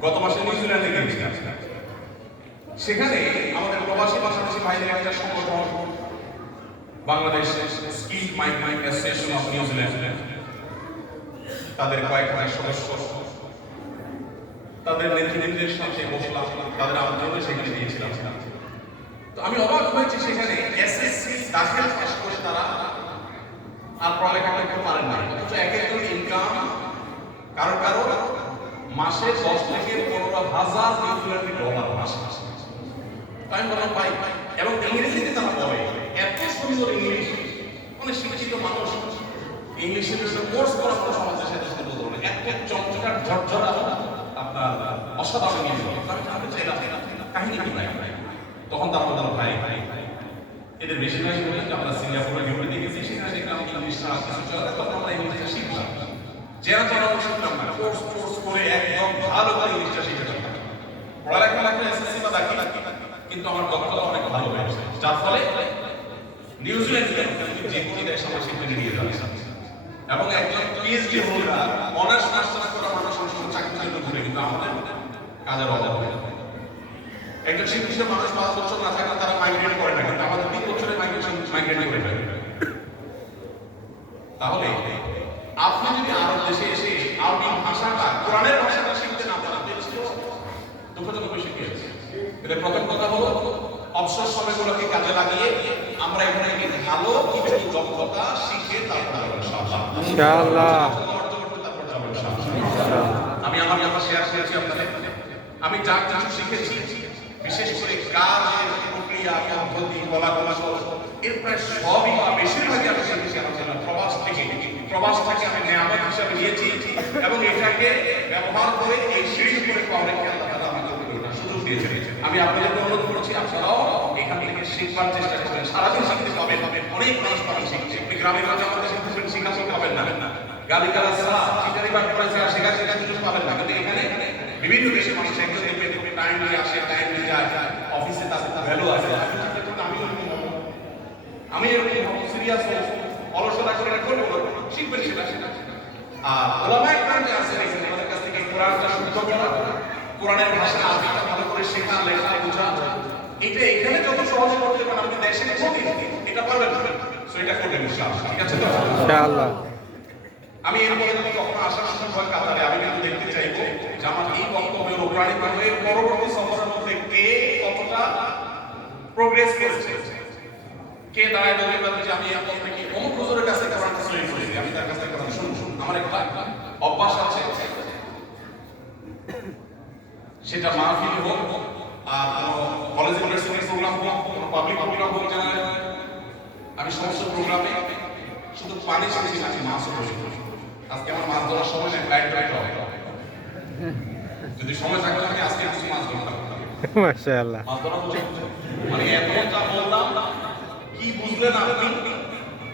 গত মাসে নিউজিল্যান্ডে গিয়েছিলাম। সেখানে আমাদের প্রবাসী পাশাপাশি বাইরে একটা সংগঠন, Bangladesh skill migrant association of New Zealand, তাদের কয়েকটা সদস্য, তাদের নেতৃত্বের সাথে বসলাম, তাদের আমন্ত্রণে সেখানে গিয়েছিলাম। তো আমি অবাক হয়েছি, সেখানে এসএসসি দাখিল পাস করে তারা আর পড়ালেখা করতে পারেন না, অথচ এক একজন ইনকাম কারো কারো মাসে 10 থেকে 15,000 নিউজিল্যান্ডি ডলার মাসে। আমি বললাম ভাই, এবং ইংরেজিতে তারা বলে, এত সুন্দর ইংলিশ, অনেক শিক্ষিত মানুষ ইংলিশের কোর্স করার পর সমাজের সাথে সুন্দর ধরনের এক চমৎকার ঝরঝরা আপনার অসাধারণ ইংলিশ। আমি জানতে চাইলাম কাহিনী কি নাই। তখন তারা বলল ভাই এদের বেশিরভাগই বলেন যে আমরা সিঙ্গাপুরে ডিউটি গেছি, সেখানে দেখলাম ইংলিশ ছাড়া কিছু চলে না, তখন আমরা ইংলিশটা শিখলাম। যারা তারা শিখলাম না, কোর্স করে একদম ভালো করে ইংলিশটা শিখেছিলাম। পড়ালেখা লাগলে এসএসসি বা দাখিল, কিন্তু আমার দক্ষতা অনেক ভালো হয়েছে, যার ফলে নিউজিল্যান্ডে যে কোনো দেশ আমার সেখানে নিয়ে যাচ্ছে। এবং একজন পিএইচডি হোল্ডার, অনার্স মাস্টার্স করা মানুষ চাকরির জন্য ঘুরে, কিন্তু আমাদের কাজের অভাব হয়ে যায়। একজন শিক্ষিত মানুষ 5 বছর না থাকলে তারা মাইগ্রেট করে না, কিন্তু আমাদের 3 বছরে মাইগ্রেট করে ফেলে। তাহলে আপনি যদি আরব দেশে এসে আরবি ভাষাটা, কোরআনের ভাষাটা শিখতে না পারেন, দুঃখজনক বিষয় কি আছে। এটা প্রথম কথা হলো, অবসর সময়গুলোকে কাজে লাগিয়ে আমরা এখানে ভালো কিছু দক্ষতা শিখে তারপর ইনশাআল্লাহ আমি আমার কথা শেয়ার করেছি আপনাদের। আমি যা কিছু শিখেছি, বিশেষ করে কাজের প্রক্রিয়া, পদ্ধতি, কলাকৌশল, এর প্রায় সবই বা বেশিরভাগই আমি শিখেছি আমার প্রবাস থেকে আমি নেয়ামত হিসাবে নিয়েছি, এবং এটাকে ব্যবহার করে এই সিঁড়ি করে পাওয়াকে আল্লাহ তাআলা আমাকে সুযোগ দিয়েছেন। আমি আপনাদের অনুরোধ করছি, আপনারাও এখান থেকে শিখবার চেষ্টা করবেন। সারাদিন শিখতে পাবেন, অনেক মানুষ পাবেন শিখছে। আপনি গ্রামের কাছে আমাদের শিখতে শিখাতে পাবেন না, গালিগালাজ ছাড়া চিটারি বাদ করে শেখার সুযোগ পাবেন না। কিন্তু এখানে বিভিন্ন দেশের মানুষ একজন টাইম নিয়ে আসে, টাইম নিয়ে যায়, অফিসে তাদের ভ্যালু আছে। আমি এরকম সিরিয়াস অলসতা করে করবো, শিখবেন সেটা। আর ওলামায়ে কেরাম যে আছে এখানে, আমাদের কাছ থেকে কোরআনটা শুদ্ধ করা, কোরআনের ভাষা আরবিটা ভালো করে শেখা, লেখা, বোঝা, এটা এখানে যত সহজে করতে পারেন আপনি দেশে এটা পারবেন। সো এটা করবেন ইনশাআল্লাহ, ঠিক আছে তো? ইনশাআল্লাহ। আমি এরপরে যদি কখনো আসার সুযোগ হয় কাতারে, আমি কিন্তু দেখতে চাইবো যে আমার এই বক্তব্যের অনুপ্রাণিত হয়ে পরবর্তী সফরের মধ্যে কে কতটা প্রোগ্রেস করেছে, কে দাঁড়ায় বলতে পারবে যে আমি এখন থেকে অমুক হুজুরের কাছে কোরআনটা সহিহ করেছি, আমি তার কাছে কোরআন শুনবো। আমার একটা অভ্যাস আছে, আমি সমস্ত প্রোগ্রামে শুধু পানি ছেড়েছি না, মাছও বসে। আজকে আমার মাছ ধরার সময় না, ফ্লাইট হবে। যদি সময় থাকলে আমি আজকে কিছু মাছ ধরতাম। মাশাআল্লাহ। মাছ ধরা উচিত। মানে এত যা বললাম, কি বুঝলেন আপনি,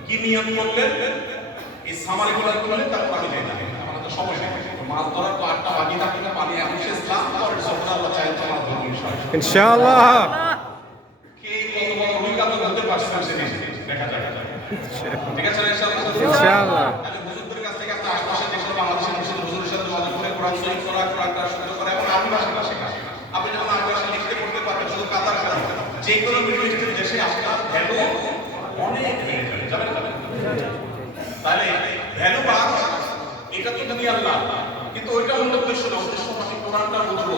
কি নিয়ম করলেন, এই সামারি গুলো করলে তারপর আমি যাই না। আমার তো সময় নেই। মাছ ধরার তো 8টা বাকি থাকে না, পানি এখন শেষ না, পরে সকালে আল্লাহ চাইলে তো মাছ ধরবো ইনশাআল্লাহ। কে কত বড় অভিজ্ঞতা হতে পারছে না সেদিন দেখা যাক। ঠিক আছে ইনশাআল্লাহ। আমি হুজুরদের কাছ থেকে একটা আশপাশে দেশের বাংলাদেশের মুসলিম হুজুরের সাথে যোগাযোগ করে কোরআন শরীফ কোরআনটা শুরু করে এবং আরবি ভাষা শেখা। আপনি যখন আরবি ভাষা লিখতে পড়তে পারবেন, শুধু কাতার করেন, যে কোনো মিডিয়াম দেশে আপনার ভ্যালু অনেক বেড়ে যাবে, যাবেন? তাহলে ভ্যালু বাড়, এটা তো দুনিয়া আল্লাহ, কিন্তু ওইটা অন্য উদ্দেশ্য না। উদ্দেশ্য আমি কোরআনটা বুঝবো,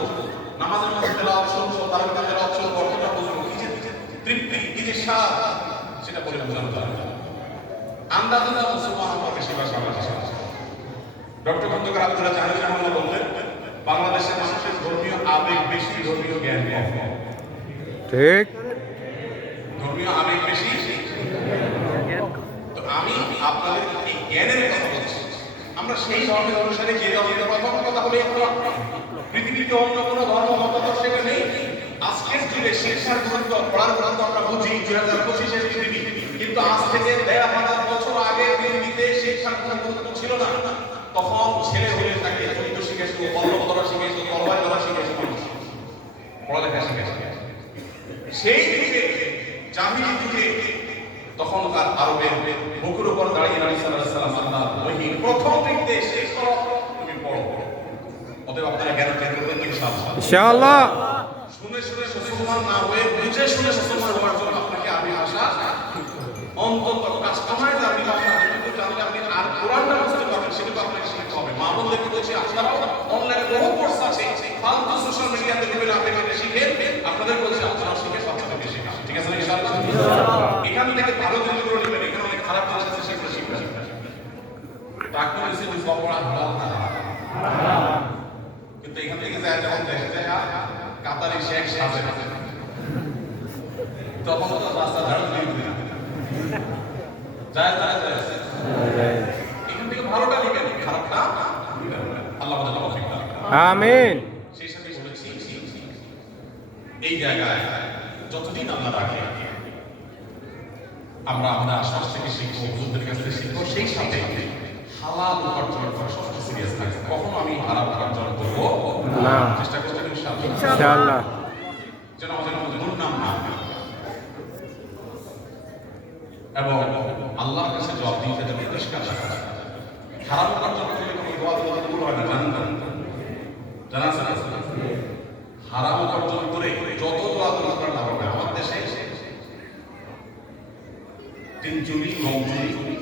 নামাজের মধ্যে তেলাওয়াত শুনবো, তারপরে তেলাওয়াত শুনবো, অর্থটা বুঝবো, কি যে তৃপ্তি, কি যে স্বাদ, সেটা বলে বোঝানো যাবে না। আন্দাজে না মুসলমান আমরা বেশিরভাগ বাংলাদেশে আছে। ডক্টর খন্দকার আব্দুল্লাহ জাহাঙ্গীর রহমান বললেন, বাংলাদেশের মানুষের ধর্মীয় আবেগ বেশি, ধর্মীয় জ্ঞান কম। ঠিক। ধর্মীয় আবেগ বেশি, তো আমি আপনাদের এই জ্ঞানের কথা বলছি। আমরা সেই ধর্মের অনুসারে যে ধর্মের প্রথম কথা হলে পৃথিবীতে অন্য কোনো ধর্ম মতাদর্শ সেটা নেই। আজকের যুগে শিক্ষার গুরুত্ব, পড়ার গুরুত্ব আমরা বুঝি 2025-এর পৃথিবী, কিন্তু আজ থেকে 1,500 বছর আগে পৃথিবীতে শিক্ষার কোনো গুরুত্ব ছিল না। তখন ছেলে হলে তাকে যুদ্ধ শিখেছিল, বল্লভ ধরা শিখেছিল, তরবারি ধরা শিখেছিল, পড়ালেখা শিখেছিল। সেই যুগে জাহিলি যুগে তখনকার আরবের বুকের উপর দাঁড়িয়ে নবী সাল্লাল্লাহু আলাইহি ওয়াসাল্লাম আল্লাহর ওহী প্রথম নির্দেশ শেষ করো, তুমি পড়ো। অতএব আপনারা জ্ঞান অর্জন করবেন ইনশাআল্লাহ। ইনশাআল্লাহ। শুনে শুনে মুসলমান না হয়ে বুঝে শুনে মুসলমান হওয়ার জন্য আপনাকে আরবি ভাষা অন্তত কাস্টমাইজ আরবি ভাষা যেটুকু জানলে আপনি আর কোরআনটা বুঝতে পারবেন, সেটা তো আপনাকে শিখতে হবে। মা বললেন বলছি আপনারাও অনলাইনে বহু কোর্স আছে, ফালতু সোশ্যাল মিডিয়াতে বিভিন্ন আপনি শিখে আপনাদের বলছি আপনারাও শিখে বাচ্চাদেরকে শেখান। ঠিক আছে ইনশাআল্লাহ? এখান থেকে ভালো জিনিসগুলো নেবেন, এখানে অনেক খারাপ জিনিস আছে সেগুলো শিখবেন। ডাক্তার এসে অপরাধ কিন্তু এখান থেকে যায় যখন দেশে যায় কাতারি শেখ সাজে তখন তো রাস্তা ঝাড়ু দিয়ে দিবে যায় যায় যায়। এখান থেকে ভালোটা নেবেন, খারাপটা আল্লাহ আমাদের তৌফিক দান করুন। আমিন। সেই সাথে বলেছি এই জায়গায় যতদিন আল্লাহ রাখে আমরা আমাদের আশপাশ থেকে শিখবো, হুজুরদের কাছ থেকে শিখবো, সেই সাথে হালাল উপার্জন করা সবচেয়ে সিরিয়াস থাকে। কখনো আমি হারাম উপার্জন করবো না, চেষ্টা করবেন ইনশাআল্লাহ। যেন আমাদের মধ্যে দুর্নাম না হয় এবং আল্লাহর কাছে জবাব দিতে যাবে পরিষ্কার রাখা। হারাম উপার্জন করলে কোনো দোয়া দোয়া দূর হয় না, জানেন জানা আছে না? হারাম উপার্জন করে যত দোয়া দোয়া করা লাভ হবে। আমার দেশে 3 চুরি, 9 চুরি,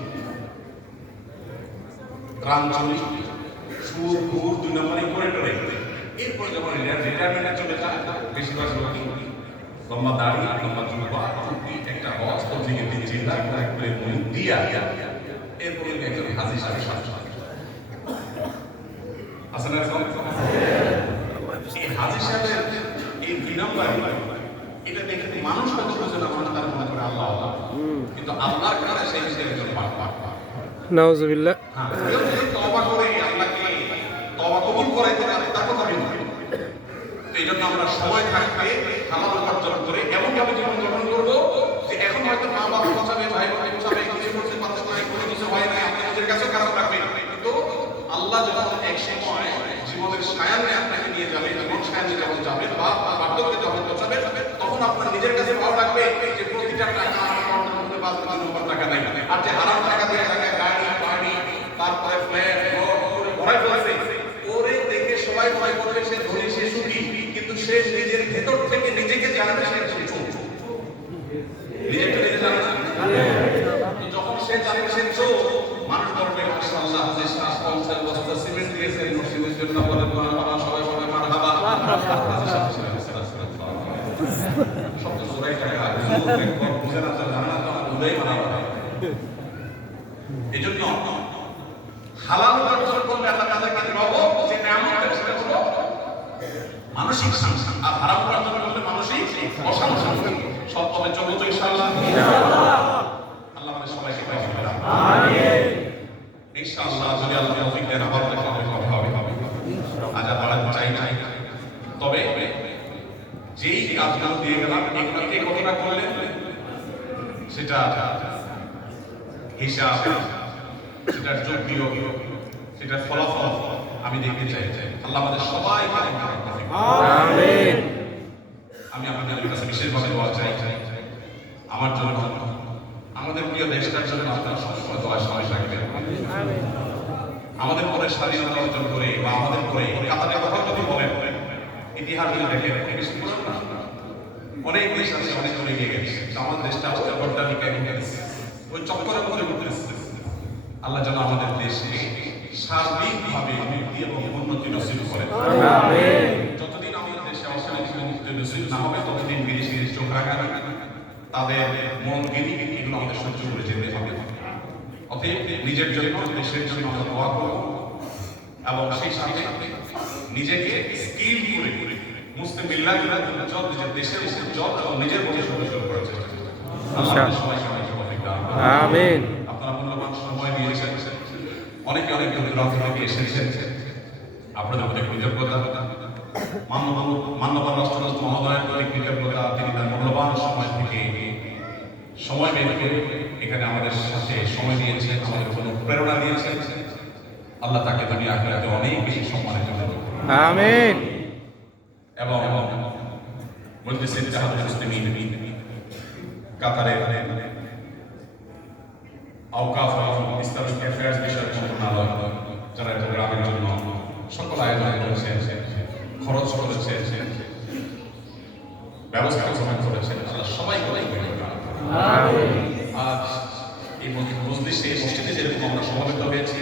গ্রাম চুরি, সুর ঘুর 2 নম্বরে করে টরে। এরপরে যখন রিটায়ারমেন্টে চলে যায়, বেশিরভাগ লোকই লম্বা দাড়ি, লম্বা জুব্বা, টুপি, একটা হজ, তবলিগের 3 লাখ করে মুখ দিয়া এরপরে একজন হাজী সাহেব আসেন এরকম। এই হাজী সাহেবের এই 2 নম্বর এটা দেখে মানুষ কত বোঝে না, মানুষ তার মনে করে আল্লাহ আল্লাহ, কিন্তু আল্লাহর কাছে সেই হিসেবে একজন পাক পাক। নাউজুবিল্লাহ। হ্যাঁ, কেউ যদি তওবা করে আল্লাহকে তওবা কবুল করাইতে পারে তার কথা বলি। এই জন্য আমরা সময় থাকতে হালাল উপার্জন করে এমন ভাবে জীবন যাপন করবো যে এখন হয়তো মা বাবা বোঝাবে, ভাই বোন বোঝাবে, কিছু করতে পারছো না, কোনো কিছু হয় না, আপনাদের কাছেও খারাপ লাগবে, কিন্তু আল্লাহ যখন এক সময় জীবনের সায়ানে আপনাকে নিয়ে যাবে, জীবন সায়ানে যখন যাবেন বা বার্ধক্যে যখন পৌঁছাবেন, তখন আপনার নিজের কাছে ভালো লাগবে যে প্রতিটা টাকা আমার মধ্যে 5 নম্বর টাকা নাই। আর যে হারাম টাকা দিয়ে টাকা গাড়ি বাড়ি তারপরে ফ্ল্যাট ভরাই ফেলেছে, ওরে দেখে সবাই ভয় করবে সে ধনী, সে সুখী, কিন্তু সে নিজের ভেতর থেকে নিজেকে জানবে সে চোর। নিজেকে নিজে জানে না, যখন সে জানবে সে চোর, মানুষ বলবে মাশাআল্লাহ যে 50 বছর সিমেন্ট দিয়েছে মসজিদের জন্য, বলে মারহাবা, সবাই বলে মারহাবা। শব্দ জোরাই টাকা বুঝে না, জানে না, তো বুঝেই মারহাবা। এই জন্য হালাল উপার্জন করলে আল্লাহ তাদেরকে দেবো যে নিয়ামত, সেটা হলো মানসিক শান্তি, আর হারাম উপার্জন করলে মানসিক অশান্তি। সব তবে চলবে তো ইনশাআল্লাহ। হিসাব, সেটার যোগ বিয়োগ, সেটার ফলাফল আমি দেখতে চাই। আল্লাহ আমাদের সবাইকে আমিন। আমি আপনাদের কাছে বিশেষভাবে দোয়া চাই আমার জন্য, আমাদের প্রিয় দেশটার জন্য আপনারা সবসময় দোয়া সবাই রাখবেন। আমাদের পরে স্বাধীনতা অর্জন করে বা আমাদের পরে কাতারে কথা যদি বলেন, ইতিহাস যদি দেখেন, বেশি পুরান না, অনেক দেশ আছে অনেক দূরে এগিয়ে গেছে, আমাদের দেশটা আজকে বর্তালিকায় গেছে, ওই চক্করের মধ্যে ঘুরতেছে। আল্লাহ যেন আমাদের দেশকে সার্বিকভাবে মুক্তি এবং উন্নতি নসিব করেন। যতদিন আমাদের দেশে অর্থনৈতিক মুক্তি নসিব না হবে, ততদিন বিদেশি চোখ রাখা তাদের মন গিনি এগুলো আমাদের সহ্য করে যেতে হবে। অতএব নিজের জন্য, দেশের জন্য আমরা দোয়া করব এবং সেই সাথে নিজেকে স্কিল করে মুসলিম মিল্লাতের উজ্জ্বল, নিজের দেশের উজ্জ্বল এবং নিজের ভবিষ্যৎ উজ্জ্বল করার চেষ্টা করব। আল্লাহ সবাই সবাইকে তৌফিক দান করুন। আমিন। আপনারা মূল্যবান সময় দিয়েছেন, অনেকে অনেক দূরান্ত থেকে এসেছেন, আপনাদের প্রতি কৃতজ্ঞতা। মাননীয় রাষ্ট্রদূত মহোদয়ের প্রতি কৃতজ্ঞতা, তিনি তার মূল্যবান সময় থেকে সময় বের করে এখানে আমাদের সাথে সময় দিয়েছেন, আমাদের জন্য প্রেরণা দিয়েছেন। আল্লাহ তাকে দুনিয়া আখিরাতে অনেক বেশি সম্মানের জন্য আমিন। এবং মজলিসে ইত্তেহাদুল মুসলিমিন কাতারের আওকাফ এবং ইসলামিক অ্যাফেয়ার্স বিষয়ক মন্ত্রণালয়, যারা এই প্রোগ্রামের জন্য সকল আয়োজন করেছেন, খরচ করেছেন, ব্যবস্থা গ্রহণ করেছেন, তারা সবাই করে আজ এই মজলিসে, এই মসজিদে যেরকম আমরা সমবেত হয়েছি,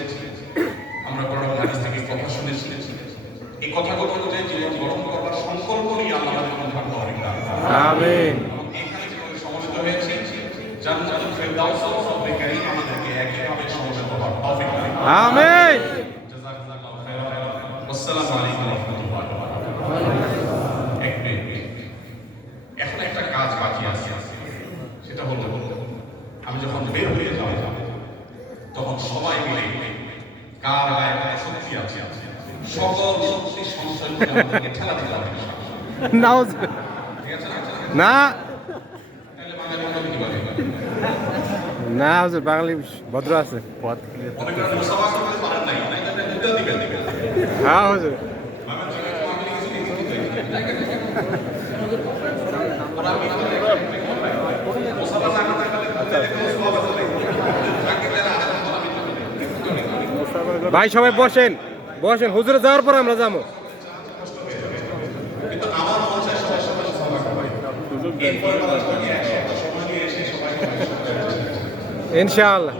আমরা কোরআন হাদিস থেকে কথা শুনেছি, এই কথাগুলো অনুযায়ী জীবন গঠন করবার সংকল্প নিয়ে আল্লাহ আমাদের মধ্যে তৌফিক দান করুন। আমিন। এখানে যেভাবে সমবেত হয়েছি, জান্নাতুল ফেরদাউসের রব্বে কারীম আমাদেরকে একইভাবে সমবেত হওয়ার তৌফিক দান করুন। আমিন। জাযাকাল্লাহু খাইরান। আসসালামু আলাইকুম ওয়া রাহমাতুল্লাহি ওয়া বারাকাতুহু। এক মিনিট, এখন একটা কাজ বাকি আছে, সেটা হলো আমি যখন বের হয়ে যাব, তখন সবাই মিলে কার গায়ে কত শক্তি আছে, সকল শক্তি সঞ্চয় করে আমাদেরকে ঠেলা ঠেলা হবে। নাউজ ঠিক আছে না তাহলে বাঙালি বলতে কি বলে? না হুজুর, বাঙালি ভদ্র আছে। পথ অনেকটা মুসাফা করতে পারেন নাই, তাই দুটো দিবেন। হ্যাঁ হুজুর। আমার জন্য আমি কিছু মুসাফা না করতে পারলে কোনো সওয়াব আছে না। ভাই সবাই বসেন, বসেন, হুজুরে যাওয়ার পর আমরা যাবো। কিন্তু আমার মনে হয় সবাই সবাই সওয়াব করে। এরপরে বলা হয় যে এক সপ্তাহ সময় নিয়ে এসে সবাই ইনশাআল্লাহ।